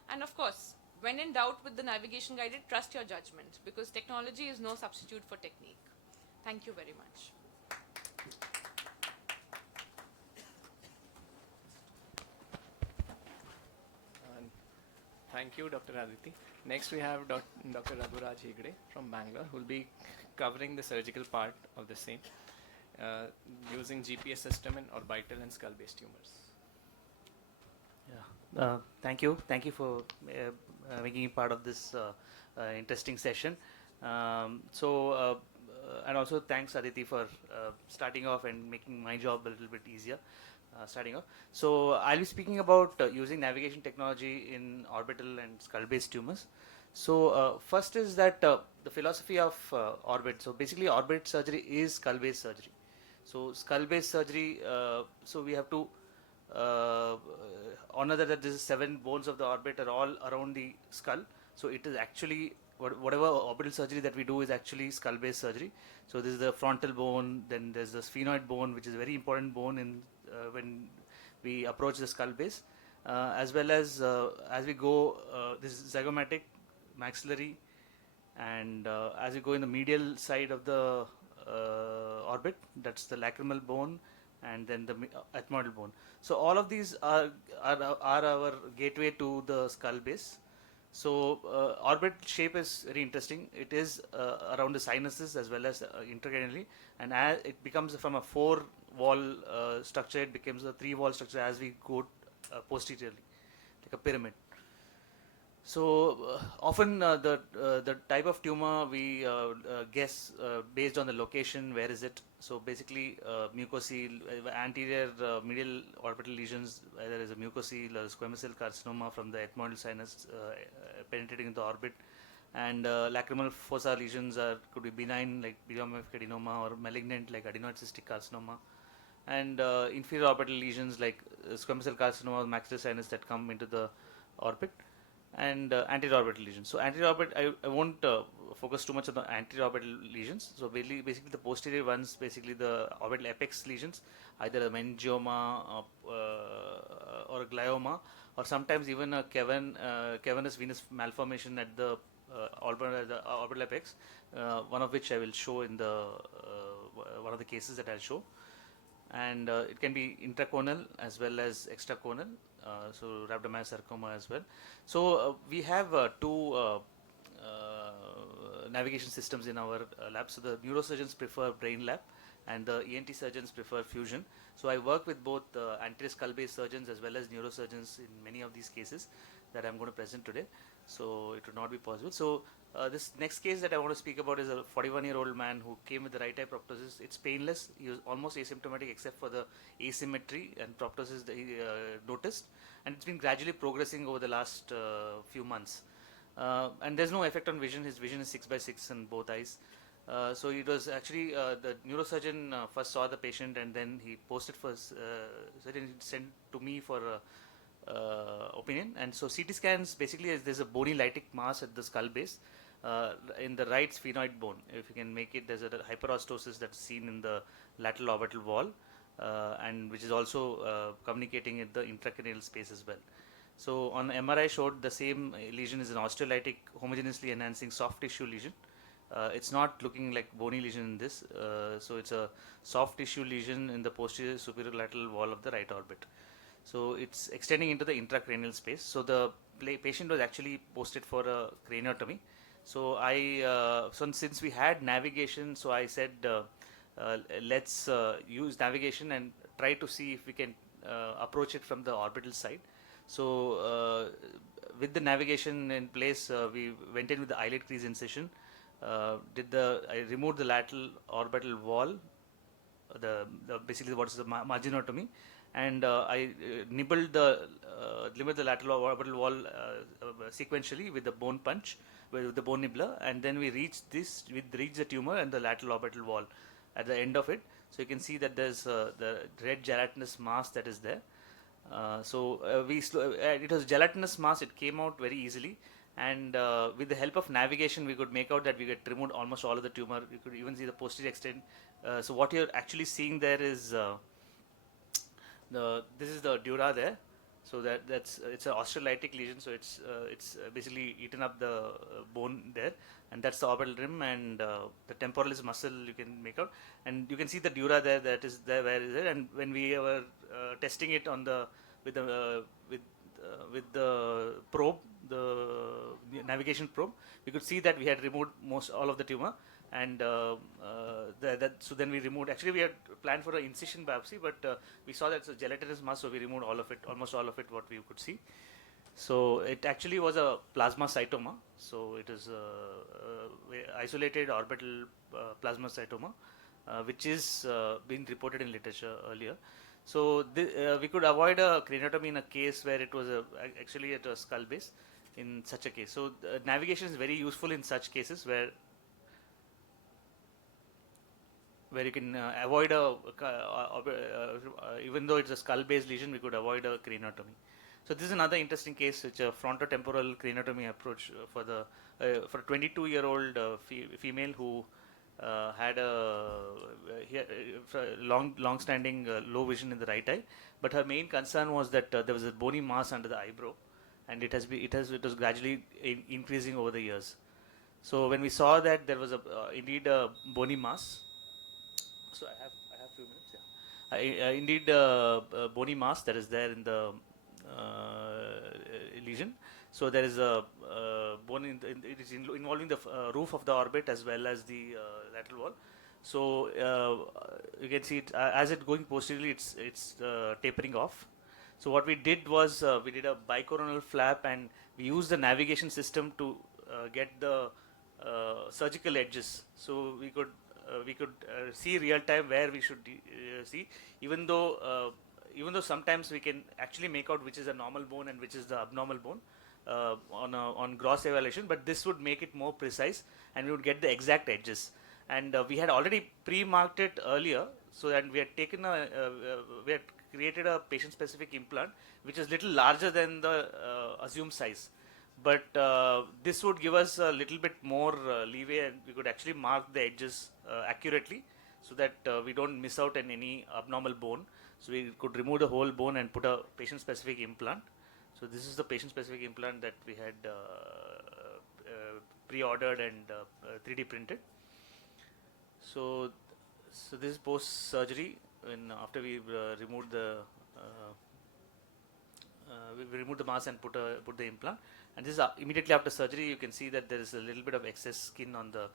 And of course, when in doubt with the navigation guided, trust your judgment, because technology is no substitute for technique. Thank you very much. Thank you, Dr. Aditi. Next, we have Dr. Raghuram Hegde from Bangalore, who will be covering the surgical part of the same using GPS system in orbital and skull-based tumors. Yeah. Thank you. Thank you for making it part of this interesting session. And also thanks Aditi for starting off and making my job a little bit easier. Starting off. So I'll be speaking about using navigation technology in orbital and skull-based tumors. So first is that the philosophy of orbit. So basically orbit surgery is skull-based surgery. So skull-based surgery, so we have to honor that these 7 bones of the orbit are all around the skull. So it is actually, whatever orbital surgery that we do is actually skull-based surgery. So this is the frontal bone, then there's the sphenoid bone, which is a very important bone in when we approach the skull base, as well as we go, this is zygomatic, maxillary, and as we go in the medial side of the orbit, that's the lacrimal bone, and then the ethmoidal bone. So all of these are our gateway to the skull base. So orbit shape is very interesting. It is around the sinuses as well as intracranially, and as it becomes from a 4-wall structure, it becomes a 3-wall structure as we go posteriorly, like a pyramid. So often the type of tumor we guess based on the location, where is it. So basically mucocele, anterior medial orbital lesions, either is a mucocele or squamous cell carcinoma from the ethmoidal sinus penetrating into the orbit, and lacrimal fossa lesions could be benign like pleomorphic adenoma or malignant like adenoid cystic carcinoma, and inferior orbital lesions like squamous cell carcinoma or maxillary sinus that come into the orbit. and anterorbital lesions. So anterorbital, I won't focus too much on the anterorbital lesions. So basically the posterior ones, basically the orbital apex lesions, either a meningioma or a glioma, or sometimes even a cavernous venous malformation at the orbital apex, one of which I will show in the one of the cases that I'll show. And it can be intraconal as well as extraconal, so rhabdomyosarcoma as well. So we have two navigation systems in our lab. So the neurosurgeons prefer brain lab and the ENT surgeons prefer fusion. So I work with both anterior skull based surgeons as well as neurosurgeons in many of these cases that I'm going to present today. So it would not be possible. So this next case that I want to speak about is a 41-year-old man who came with the right eye proptosis. It's painless. He was almost asymptomatic except for the asymmetry and proptosis that he noticed. And it's been gradually progressing over the last few months. And there's no effect on vision. His vision is 6/6 in both eyes. So it was actually the neurosurgeon first saw the patient and then he posted for sent to me for opinion. And so CT scans basically there's a bony lytic mass at the skull base in the right sphenoid bone. If you can make it, there's a hyperostosis that's seen in the lateral orbital wall and which is also communicating in the intracranial space as well. So on MRI showed the same lesion is an osteolytic homogeneously enhancing soft tissue lesion. It's not looking like bony lesion in this, so it's a soft tissue lesion in the posterior superior lateral wall of the right orbit. So it's extending into the intracranial space. So the patient was actually posted for a craniotomy. So since we had navigation, so I said let's use navigation and try to see if we can approach it from the orbital side. So with the navigation in place, we went in with the eyelid crease incision. I removed the lateral orbital wall, basically what is the marginotomy, and I nibbled the lateral orbital wall sequentially with the bone punch, with the bone nibbler, and then we reached the tumor and the lateral orbital wall at the end of it. So you can see that there's the red gelatinous mass that is there. It was gelatinous mass. It came out very easily, and with the help of navigation, we could make out that we had removed almost all of the tumor. You could even see the posterior extent. So what you're actually seeing there is this is the dura there. So it's an osteolytic lesion. So it's basically eaten up the bone there, and that's the orbital rim, and the temporalis muscle you can make out, and you can see the dura there. That is there. Where is it? And when we were testing it on with the probe, the navigation probe, we could see that we had removed all of the tumor, and so then we removed. Actually, we had planned for an incision biopsy, but we saw that it's a gelatinous mass, so we removed all of it, almost all of it, what we could see. So it actually was a plasmacytoma. So it is isolated orbital plasmacytoma, which is being reported in literature earlier. So we could avoid a craniotomy in a case where it was actually at a skull base in such a case. So navigation is very useful in such cases where you can avoid even though it's a skull based lesion, we could avoid a craniotomy. So this is another interesting case, which a frontotemporal craniotomy approach for a 22-year-old female who had long-standing low vision in the right eye, but her main concern was that there was a bony mass under the eyebrow, and it was gradually increasing over the years. So when we saw that there was indeed a bony mass, so I have few minutes. Yeah, indeed bony mass that is there in the lesion. So there is a bone it is involving the roof of the orbit as well as the lateral wall. So you can see it as it going posteriorly, it's tapering off. So what we did was we did a bicoronal flap, and we used the navigation system to get the surgical edges. So we could see real time where we should see, even though sometimes we can actually make out which is a normal bone and which is the abnormal bone on gross evaluation, but this would make it more precise, and we would get the exact edges. And we had already pre-marked it earlier, so that we had created a patient-specific implant which is little larger than the assumed size. but this would give us a little bit more leeway, and we could actually mark the edges accurately, so that we don't miss out on any abnormal bone. So we could remove the whole bone and put a patient-specific implant. So this is the patient-specific implant that we had pre-ordered and 3D printed. So this is post-surgery, when after we removed the we removed the mask and put the implant. And this is immediately after surgery. You can see that there is a little bit of excess skin on the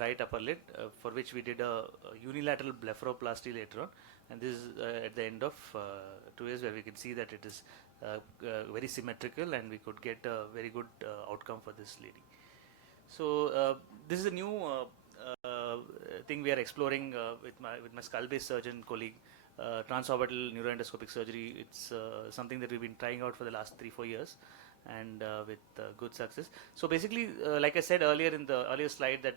right upper lid, for which we did a unilateral blepharoplasty later on. And this is at the end of 2 years, where we can see that it is very symmetrical, and we could get a very good outcome for this lady. So this is a new thing we are exploring with my skull-based surgeon colleague. Transorbital neuroendoscopic surgery. It's something that we've been trying out for the last 3-4 years, and with good success. So basically, like I said earlier in the earlier slide, that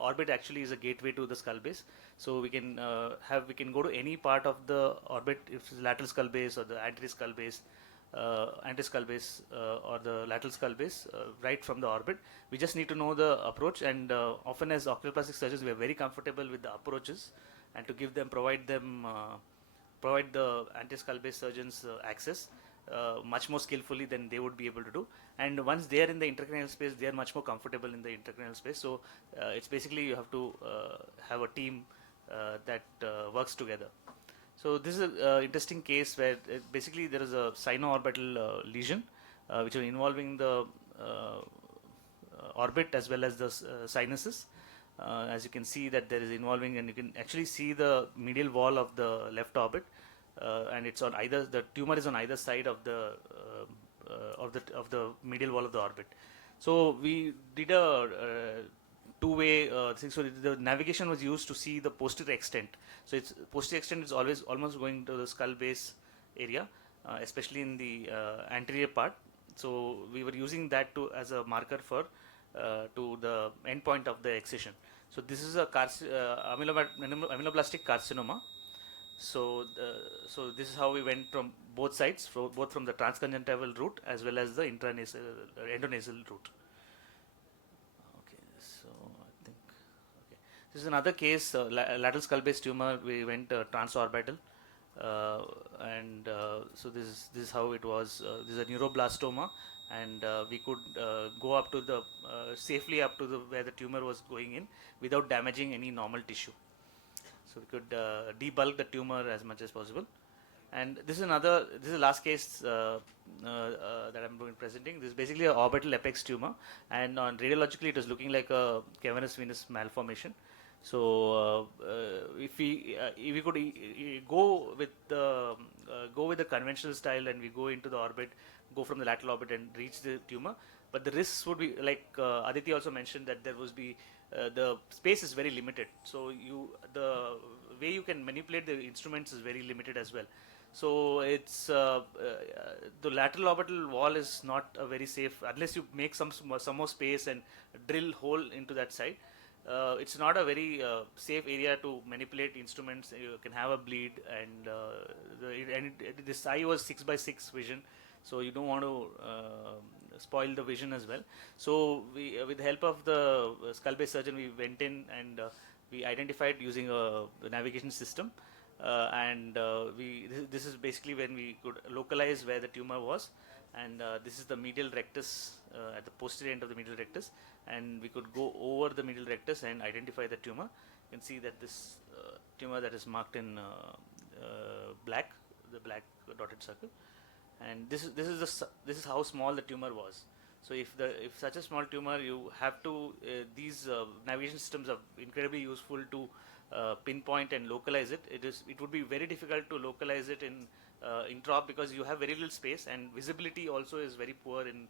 orbit actually is a gateway to the skull base. So we can go to any part of the orbit, if it's lateral skull base or the anterior skull base, or the lateral skull base, right from the orbit. We just need to know the approach, and often as oculoplastic surgeons, we are very comfortable with the approaches, and to provide the anti-skull-based surgeons access much more skillfully than they would be able to do. And once they are in the intracranial space, they are much more comfortable in the intracranial space. So it's basically you have to have a team that works together. So this is an interesting case where basically there is a sino-orbital lesion which is involving the orbit as well as the sinuses. As you can see that there is involving, and you can actually see the medial wall of the left orbit, and it's on either, the tumor is on either side of the medial wall of the orbit. So we did a two-way thing. So the navigation was used to see the posterior extent. So it's posterior extent is always almost going to the skull base area, especially in the anterior part. So we were using that as a marker for to the end point of the excision. So this is a ameloblastic carcinoma. So this is how we went from both sides, both from the transconjunctival route as well as the intranasal endonasal route. Okay, so I think this is another case, lateral skull base tumor. We went transorbital, and so this is how it was. This is a neuroblastoma, and we could go up to the safely up to where the tumor was going in without damaging any normal tissue. So we could debulk the tumor as much as possible. And this is the last case that I'm presenting. This is basically an orbital apex tumor, and on radiologically it is looking like a cavernous venous malformation. So if we could go with the conventional style, and we go into the orbit, go from the lateral orbit and reach the tumor, but the risks would be, like Aditi also mentioned, that there would be the space is very limited. So the way you can manipulate the instruments is very limited as well. So it's the lateral orbital wall is not a very safe, unless you make some more space and drill hole into that side. It's not a very safe area to manipulate instruments. You can have a bleed, and this eye was 6x6 vision, so you don't want to spoil the vision as well. So we, with the help of the skull-based surgeon, we went in and we identified using a navigation system, and this is basically when we could localize where the tumor was, and this is the medial rectus, at the posterior end of the medial rectus, and we could go over the medial rectus and identify the tumor. You can see that this tumor that is marked in black, the black dotted circle, and this is how small the tumor was. So if such a small tumor, you have to these navigation systems are incredibly useful to pinpoint and localize it. It would be very difficult to localize it in intraop, because you have very little space, and visibility also is very poor in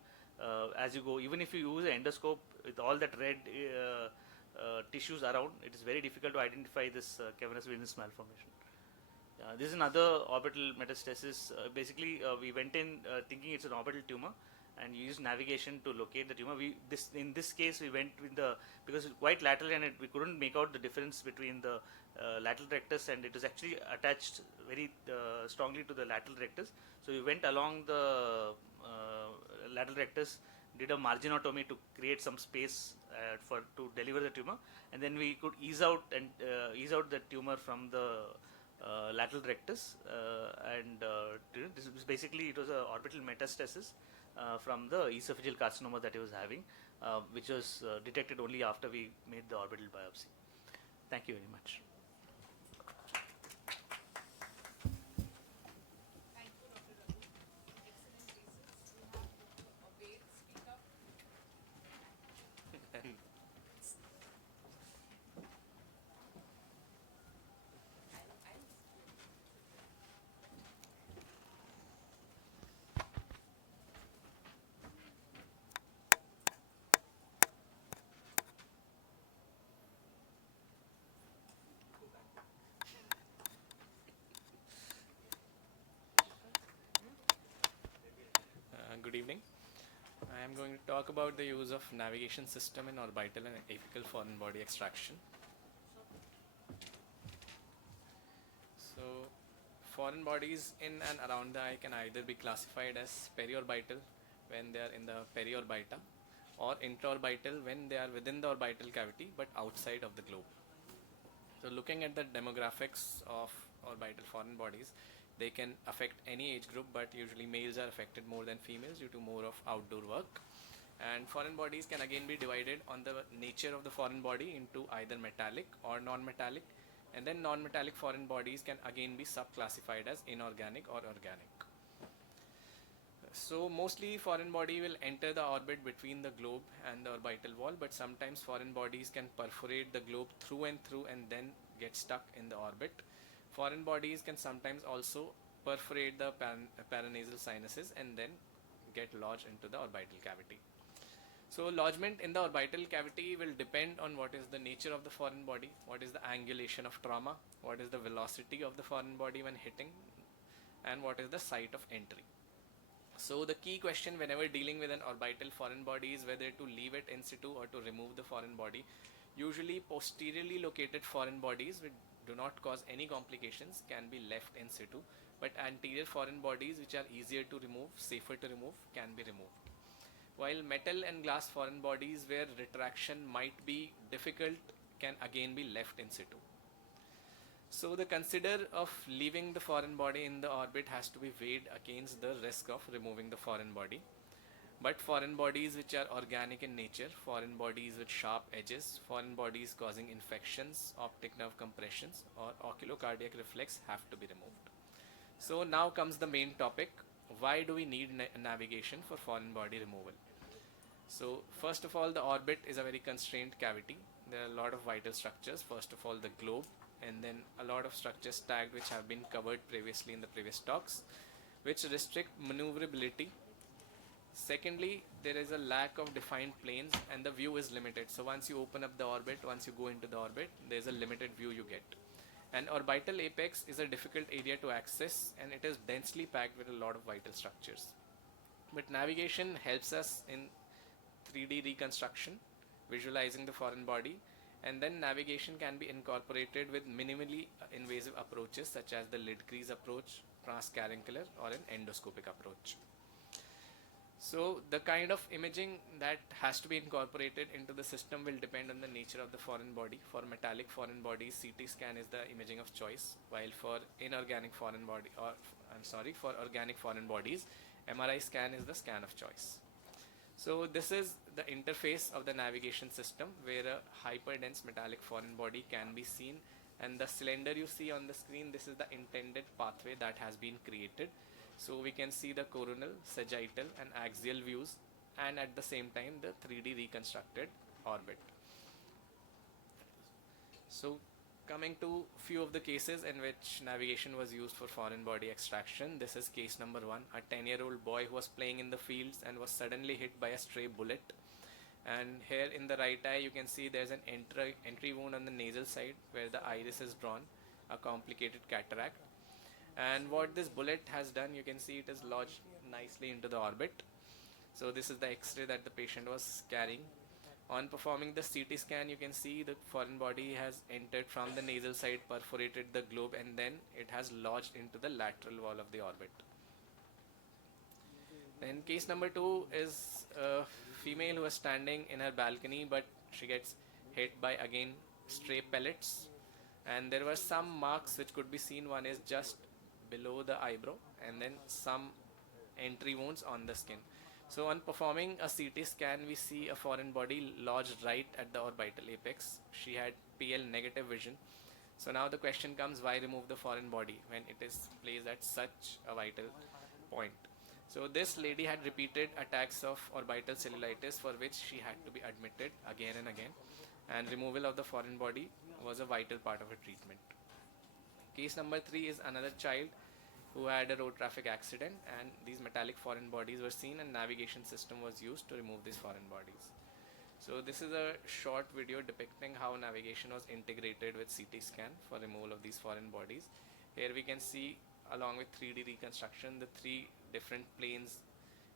as you go. Even if you use an endoscope with all that red tissues around, it is very difficult to identify this cavernous venous malformation. This is another orbital metastasis. Basically, we went in thinking it's an orbital tumor, and used navigation to locate the tumor. In this case, we went with because it's quite lateral, and we couldn't make out the difference between the lateral rectus, and it is actually attached very strongly to the lateral rectus. So we went along the lateral rectus, did a marginotomy to create some space to deliver the tumor, and then we could ease out the tumor from the lateral rectus, and this was basically, it was a orbital metastasis from the esophageal carcinoma that he was having, which was detected only after we made the orbital biopsy. Thank you very much. Thank you, Dr. Raghu. Excellent cases. We have Dr. Obed speak up. Good evening. I am going to talk about the use of navigation system in orbital and apical foreign body extraction. So, foreign bodies in and around the eye can either be classified as periorbital when they are in the periorbita, or intraorbital when they are within the orbital cavity but outside of the globe. So, looking at the demographics of orbital foreign bodies, they can affect any age group, but usually males are affected more than females due to more of outdoor work. And foreign bodies can again be divided on the nature of the foreign body into either metallic or non-metallic, and then non-metallic foreign bodies can again be subclassified as inorganic or organic. So mostly foreign body will enter the orbit between the globe and the orbital wall, but sometimes foreign bodies can perforate the globe through and through and then get stuck in the orbit. Foreign bodies can sometimes also perforate the paranasal sinuses and then get lodged into the orbital cavity. So lodgement in the orbital cavity will depend on what is the nature of the foreign body, what is the angulation of trauma, what is the velocity of the foreign body when hitting, and what is the site of entry. So the key question whenever dealing with an orbital foreign body is whether to leave it in situ or to remove the foreign body. Usually posteriorly located foreign bodies which do not cause any complications can be left in situ, but anterior foreign bodies which are easier to remove, safer to remove, can be removed. While metal and glass foreign bodies where retraction might be difficult can again be left in situ. So the consider of leaving the foreign body in the orbit has to be weighed against the risk of removing the foreign body. But foreign bodies which are organic in nature, foreign bodies with sharp edges, foreign bodies causing infections, optic nerve compressions, or oculocardiac reflex have to be removed. So now comes the main topic. Why do we need navigation for foreign body removal? So first of all, the orbit is a very constrained cavity. There are a lot of vital structures. First of all, the globe, and then a lot of structures tagged which have been covered previously in the previous talks, which restrict maneuverability. Secondly, there is a lack of defined planes and the view is limited. So once you open up the orbit, once you go into the orbit, there is a limited view you get. And orbital apex is a difficult area to access and it is densely packed with a lot of vital structures. But navigation helps us in 3D reconstruction, visualizing the foreign body, and then navigation can be incorporated with minimally invasive approaches such as the lid crease approach, transcaruncular, or an endoscopic approach. So the kind of imaging that has to be incorporated into the system will depend on the nature of the foreign body. For metallic foreign bodies, CT scan is the imaging of choice, while for inorganic foreign body, for organic foreign bodies, MRI scan is the scan of choice. So this is the interface of the navigation system where a hyperdense metallic foreign body can be seen, and the cylinder you see on the screen, this is the intended pathway that has been created. So we can see the coronal, sagittal and axial views, and at the same time the 3D reconstructed orbit. So coming to few of the cases in which navigation was used for foreign body extraction. This is case number 1, a 10-year-old boy who was playing in the fields and was suddenly hit by a stray bullet. And here in the right eye you can see there's an entry wound on the nasal side where the iris is drawn, a complicated cataract. And what this bullet has done, you can see it is lodged nicely into the orbit. So this is the X-ray that the patient was carrying. On performing the CT scan, you can see the foreign body has entered from the nasal side, perforated the globe, and then it has lodged into the lateral wall of the orbit. Then case number 2 is a female who was standing in her balcony, but she gets hit by again stray pellets, and there were some marks which could be seen. One is just below the eyebrow, and then some entry wounds on the skin. So on performing a CT scan, we see a foreign body lodged right at the orbital apex. She had PL negative vision. So now the question comes, why remove the foreign body when it is placed at such a vital point? So this lady had repeated attacks of orbital cellulitis for which she had to be admitted again and again, and removal of the foreign body was a vital part of her treatment. Case number 3 is another child who had a road traffic accident, and these metallic foreign bodies were seen and navigation system was used to remove these foreign bodies. So this is a short video depicting how navigation was integrated with CT scan for removal of these foreign bodies. Here we can see, along with 3D reconstruction, the 3 different planes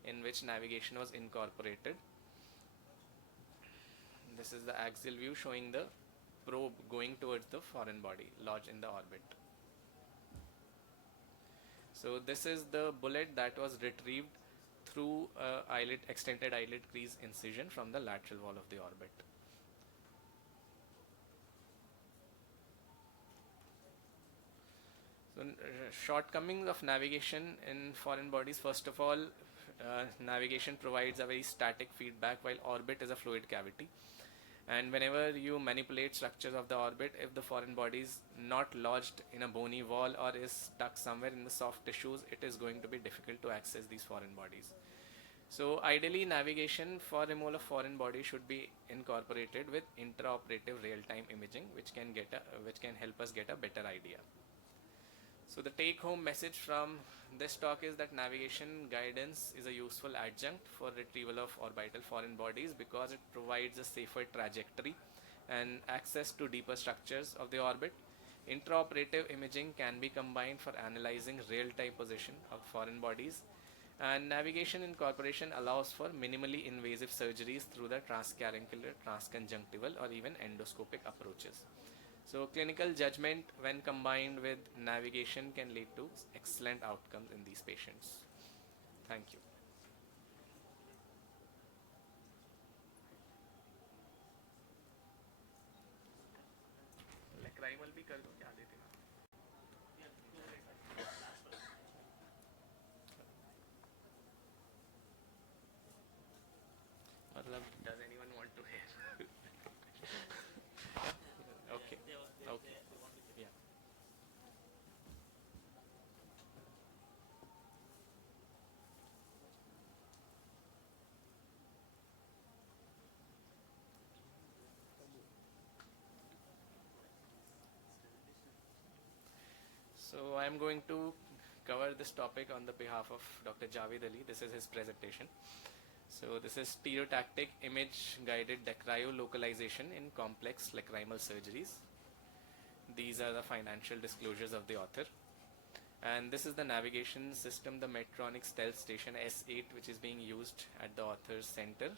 in which navigation was incorporated. This is the axial view showing the probe going towards the foreign body lodged in the orbit. So this is the bullet that was retrieved through extended eyelid crease incision from the lateral wall of the orbit. So shortcomings of navigation in foreign bodies. First of all, navigation provides a very static feedback, while orbit is a fluid cavity. And whenever you manipulate structures of the orbit, if the foreign body is not lodged in a bony wall or is stuck somewhere in the soft tissues, it is going to be difficult to access these foreign bodies. So ideally, navigation for removal of foreign body should be incorporated with intraoperative real-time imaging, which can help us get a better idea. So the take-home message from this talk is that navigation guidance is a useful adjunct for retrieval of orbital foreign bodies because it provides a safer trajectory and access to deeper structures of the orbit. Intraoperative imaging can be combined for analyzing real-time position of foreign bodies, and navigation incorporation allows for minimally invasive surgeries through the transcaruncular, transconjunctival, or even endoscopic approaches. So clinical judgment when combined with navigation can lead to excellent outcomes in these patients. Thank you. Lacrimal भी कर दो क्या देते हैं? मतलब, does anyone want to hear? Okay. Okay. Yeah. So I am going to cover this topic on the behalf of Dr. Javed Ali. This is his presentation. So this is stereotactic image guided decryolocalization in complex lacrimal surgeries. These are the financial disclosures of the author. And this is the navigation system, the Medtronic Stealth Station S8, which is being used at the author's center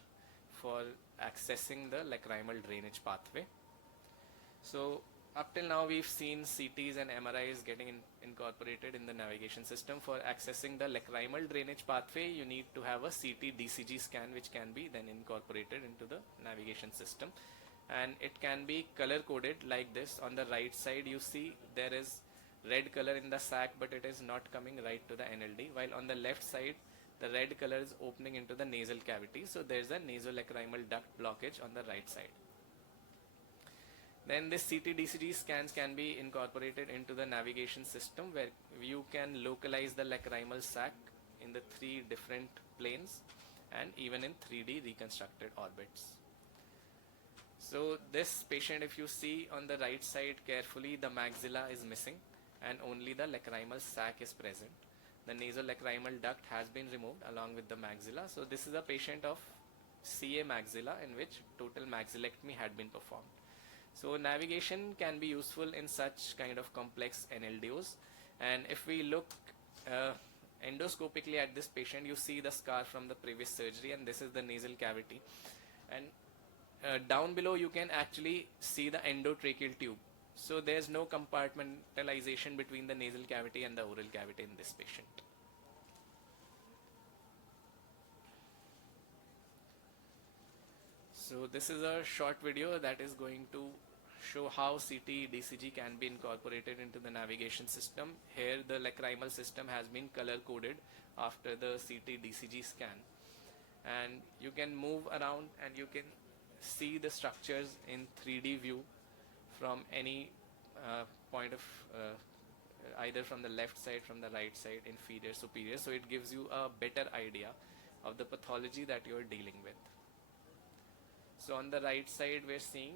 for accessing the lacrimal drainage pathway. So up till now, we've seen CTs and MRIs getting incorporated in the navigation system. For accessing the lacrimal drainage pathway, you need to have a CT DCG scan, which can be then incorporated into the navigation system. And it can be color coded like this. On the right side, you see there is red color in the sac, but it is not coming right to the NLD. While on the left side, the red color is opening into the nasal cavity. So there's a nasolacrimal duct blockage on the right side. Then this CT DCG scans can be incorporated into the navigation system, where you can localize the lacrimal sac in the 3 different planes and even in 3D reconstructed orbits. So this patient, if you see on the right side carefully, the maxilla is missing and only the lacrimal sac is present. The nasolacrimal duct has been removed along with the maxilla. So this is a patient of CA maxilla in which total maxillectomy had been performed. So navigation can be useful in such kind of complex NLDOs. And if we look endoscopically at this patient, you see the scar from the previous surgery, and this is the nasal cavity. And down below, you can actually see the endotracheal tube. So there's no compartmentalization between the nasal cavity and the oral cavity in this patient. So this is a short video that is going to show how CT DCG can be incorporated into the navigation system. Here the lacrimal system has been color coded after the CT DCG scan, and you can move around and you can see the structures in 3D view from any point of either from the left side, from the right side, inferior, superior. So it gives you a better idea of the pathology that you are dealing with. So on the right side we're seeing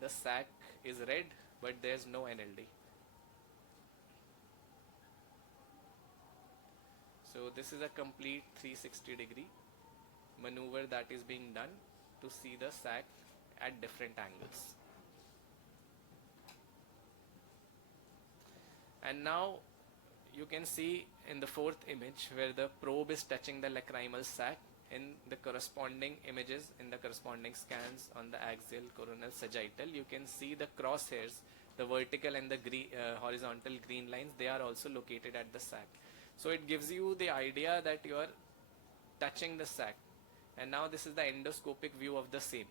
the sac is red, but there's no NLD. So this is a complete 360-degree maneuver that is being done to see the sac at different angles. And now you can see in the fourth image where the probe is touching the lacrimal sac. In the corresponding images, in the corresponding scans on the axial, coronal, sagittal, you can see the crosshairs, the vertical and the horizontal green lines, they are also located at the sac. So it gives you the idea that you are touching the sac. And now this is the endoscopic view of the same,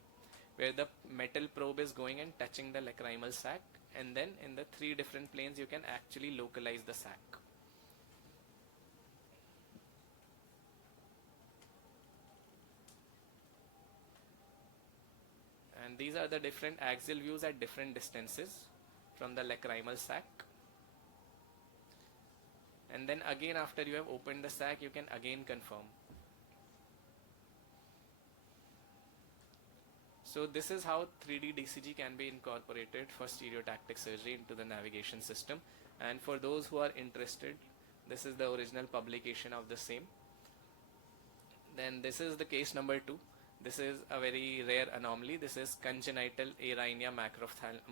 where the metal probe is going and touching the lacrimal sac, and then in the 3 different planes you can actually localize the sac. And these are the different axial views at different distances from the lacrimal sac. And then again, after you have opened the sac, you can again confirm. So this is how 3D DCG can be incorporated for stereotactic surgery into the navigation system. And for those who are interested, this is the original publication of the same. Then this is the case number 2. This is a very rare anomaly. This is congenital arrhythmia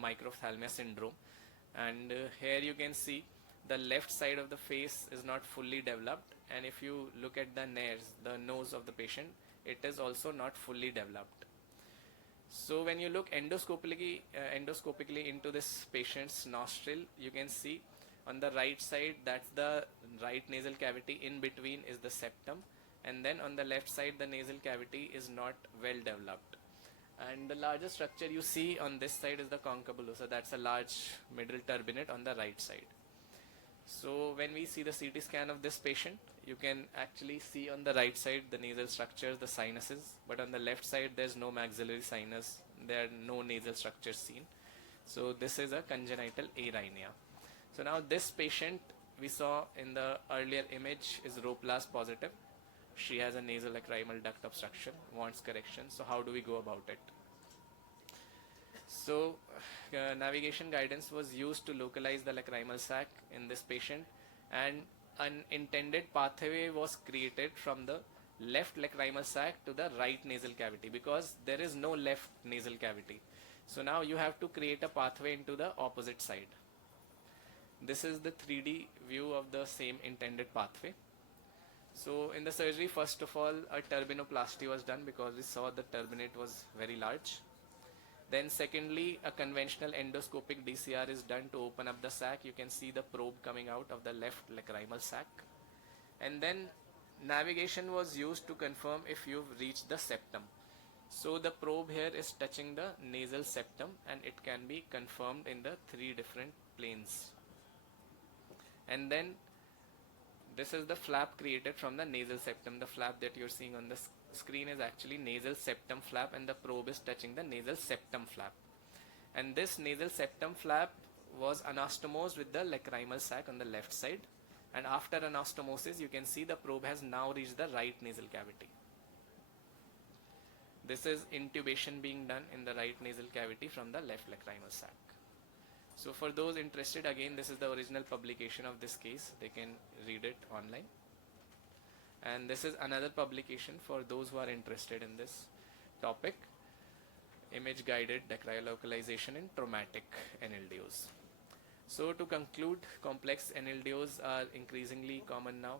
microphthalmia syndrome. And here you can see the left side of the face is not fully developed. And if you look at the nares, the nose of the patient, it is also not fully developed. So when you look endoscopically into this patient's nostril, you can see on the right side, that's the right nasal cavity. In between is the septum. And then on the left side, the nasal cavity is not well developed. And the largest structure you see on this side is the concabulosa. That's a large middle turbinate on the right side. So when we see the CT scan of this patient, you can actually see on the right side the nasal structures, the sinuses, but on the left side there's no maxillary sinus, there are no nasal structures seen. So this is a congenital arrhythmia. So now this patient we saw in the earlier image is Roplas positive. She has a nasal lacrimal duct obstruction, wants correction. So how do we go about it? So navigation guidance was used to localize the lacrimal sac in this patient, and an intended pathway was created from the left lacrimal sac to the right nasal cavity, because there is no left nasal cavity. So now you have to create a pathway into the opposite side. This is the 3D view of the same intended pathway. So in the surgery, first of all, a turbinoplasty was done because we saw the turbinate was very large. Then secondly, a conventional endoscopic DCR is done to open up the sac. You can see the probe coming out of the left lacrimal sac. And then navigation was used to confirm if you've reached the septum. So the probe here is touching the nasal septum, and it can be confirmed in the 3 different planes. And then this is the flap created from the nasal septum. The flap that you're seeing on the screen is actually nasal septum flap, and the probe is touching the nasal septum flap. And this nasal septum flap was anastomosed with the lacrimal sac on the left side. And after anastomosis, you can see the probe has now reached the right nasal cavity. This is intubation being done in the right nasal cavity from the left lacrimal sac. So for those interested, again, this is the original publication of this case. They can read it online. And this is another publication for those who are interested in this topic: image guided localization in traumatic NLDOs. So to conclude, complex NLDOs are increasingly common now,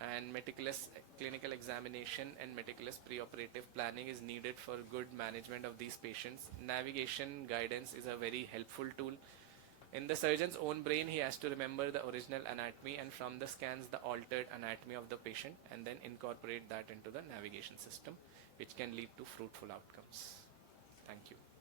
and meticulous clinical examination and meticulous preoperative planning is needed for good management of these patients. Navigation guidance is a very helpful tool. In the surgeon's own brain, he has to remember the original anatomy, and from the scans the altered anatomy of the patient, and then incorporate that into the navigation system, which can lead to fruitful outcomes. Thank you.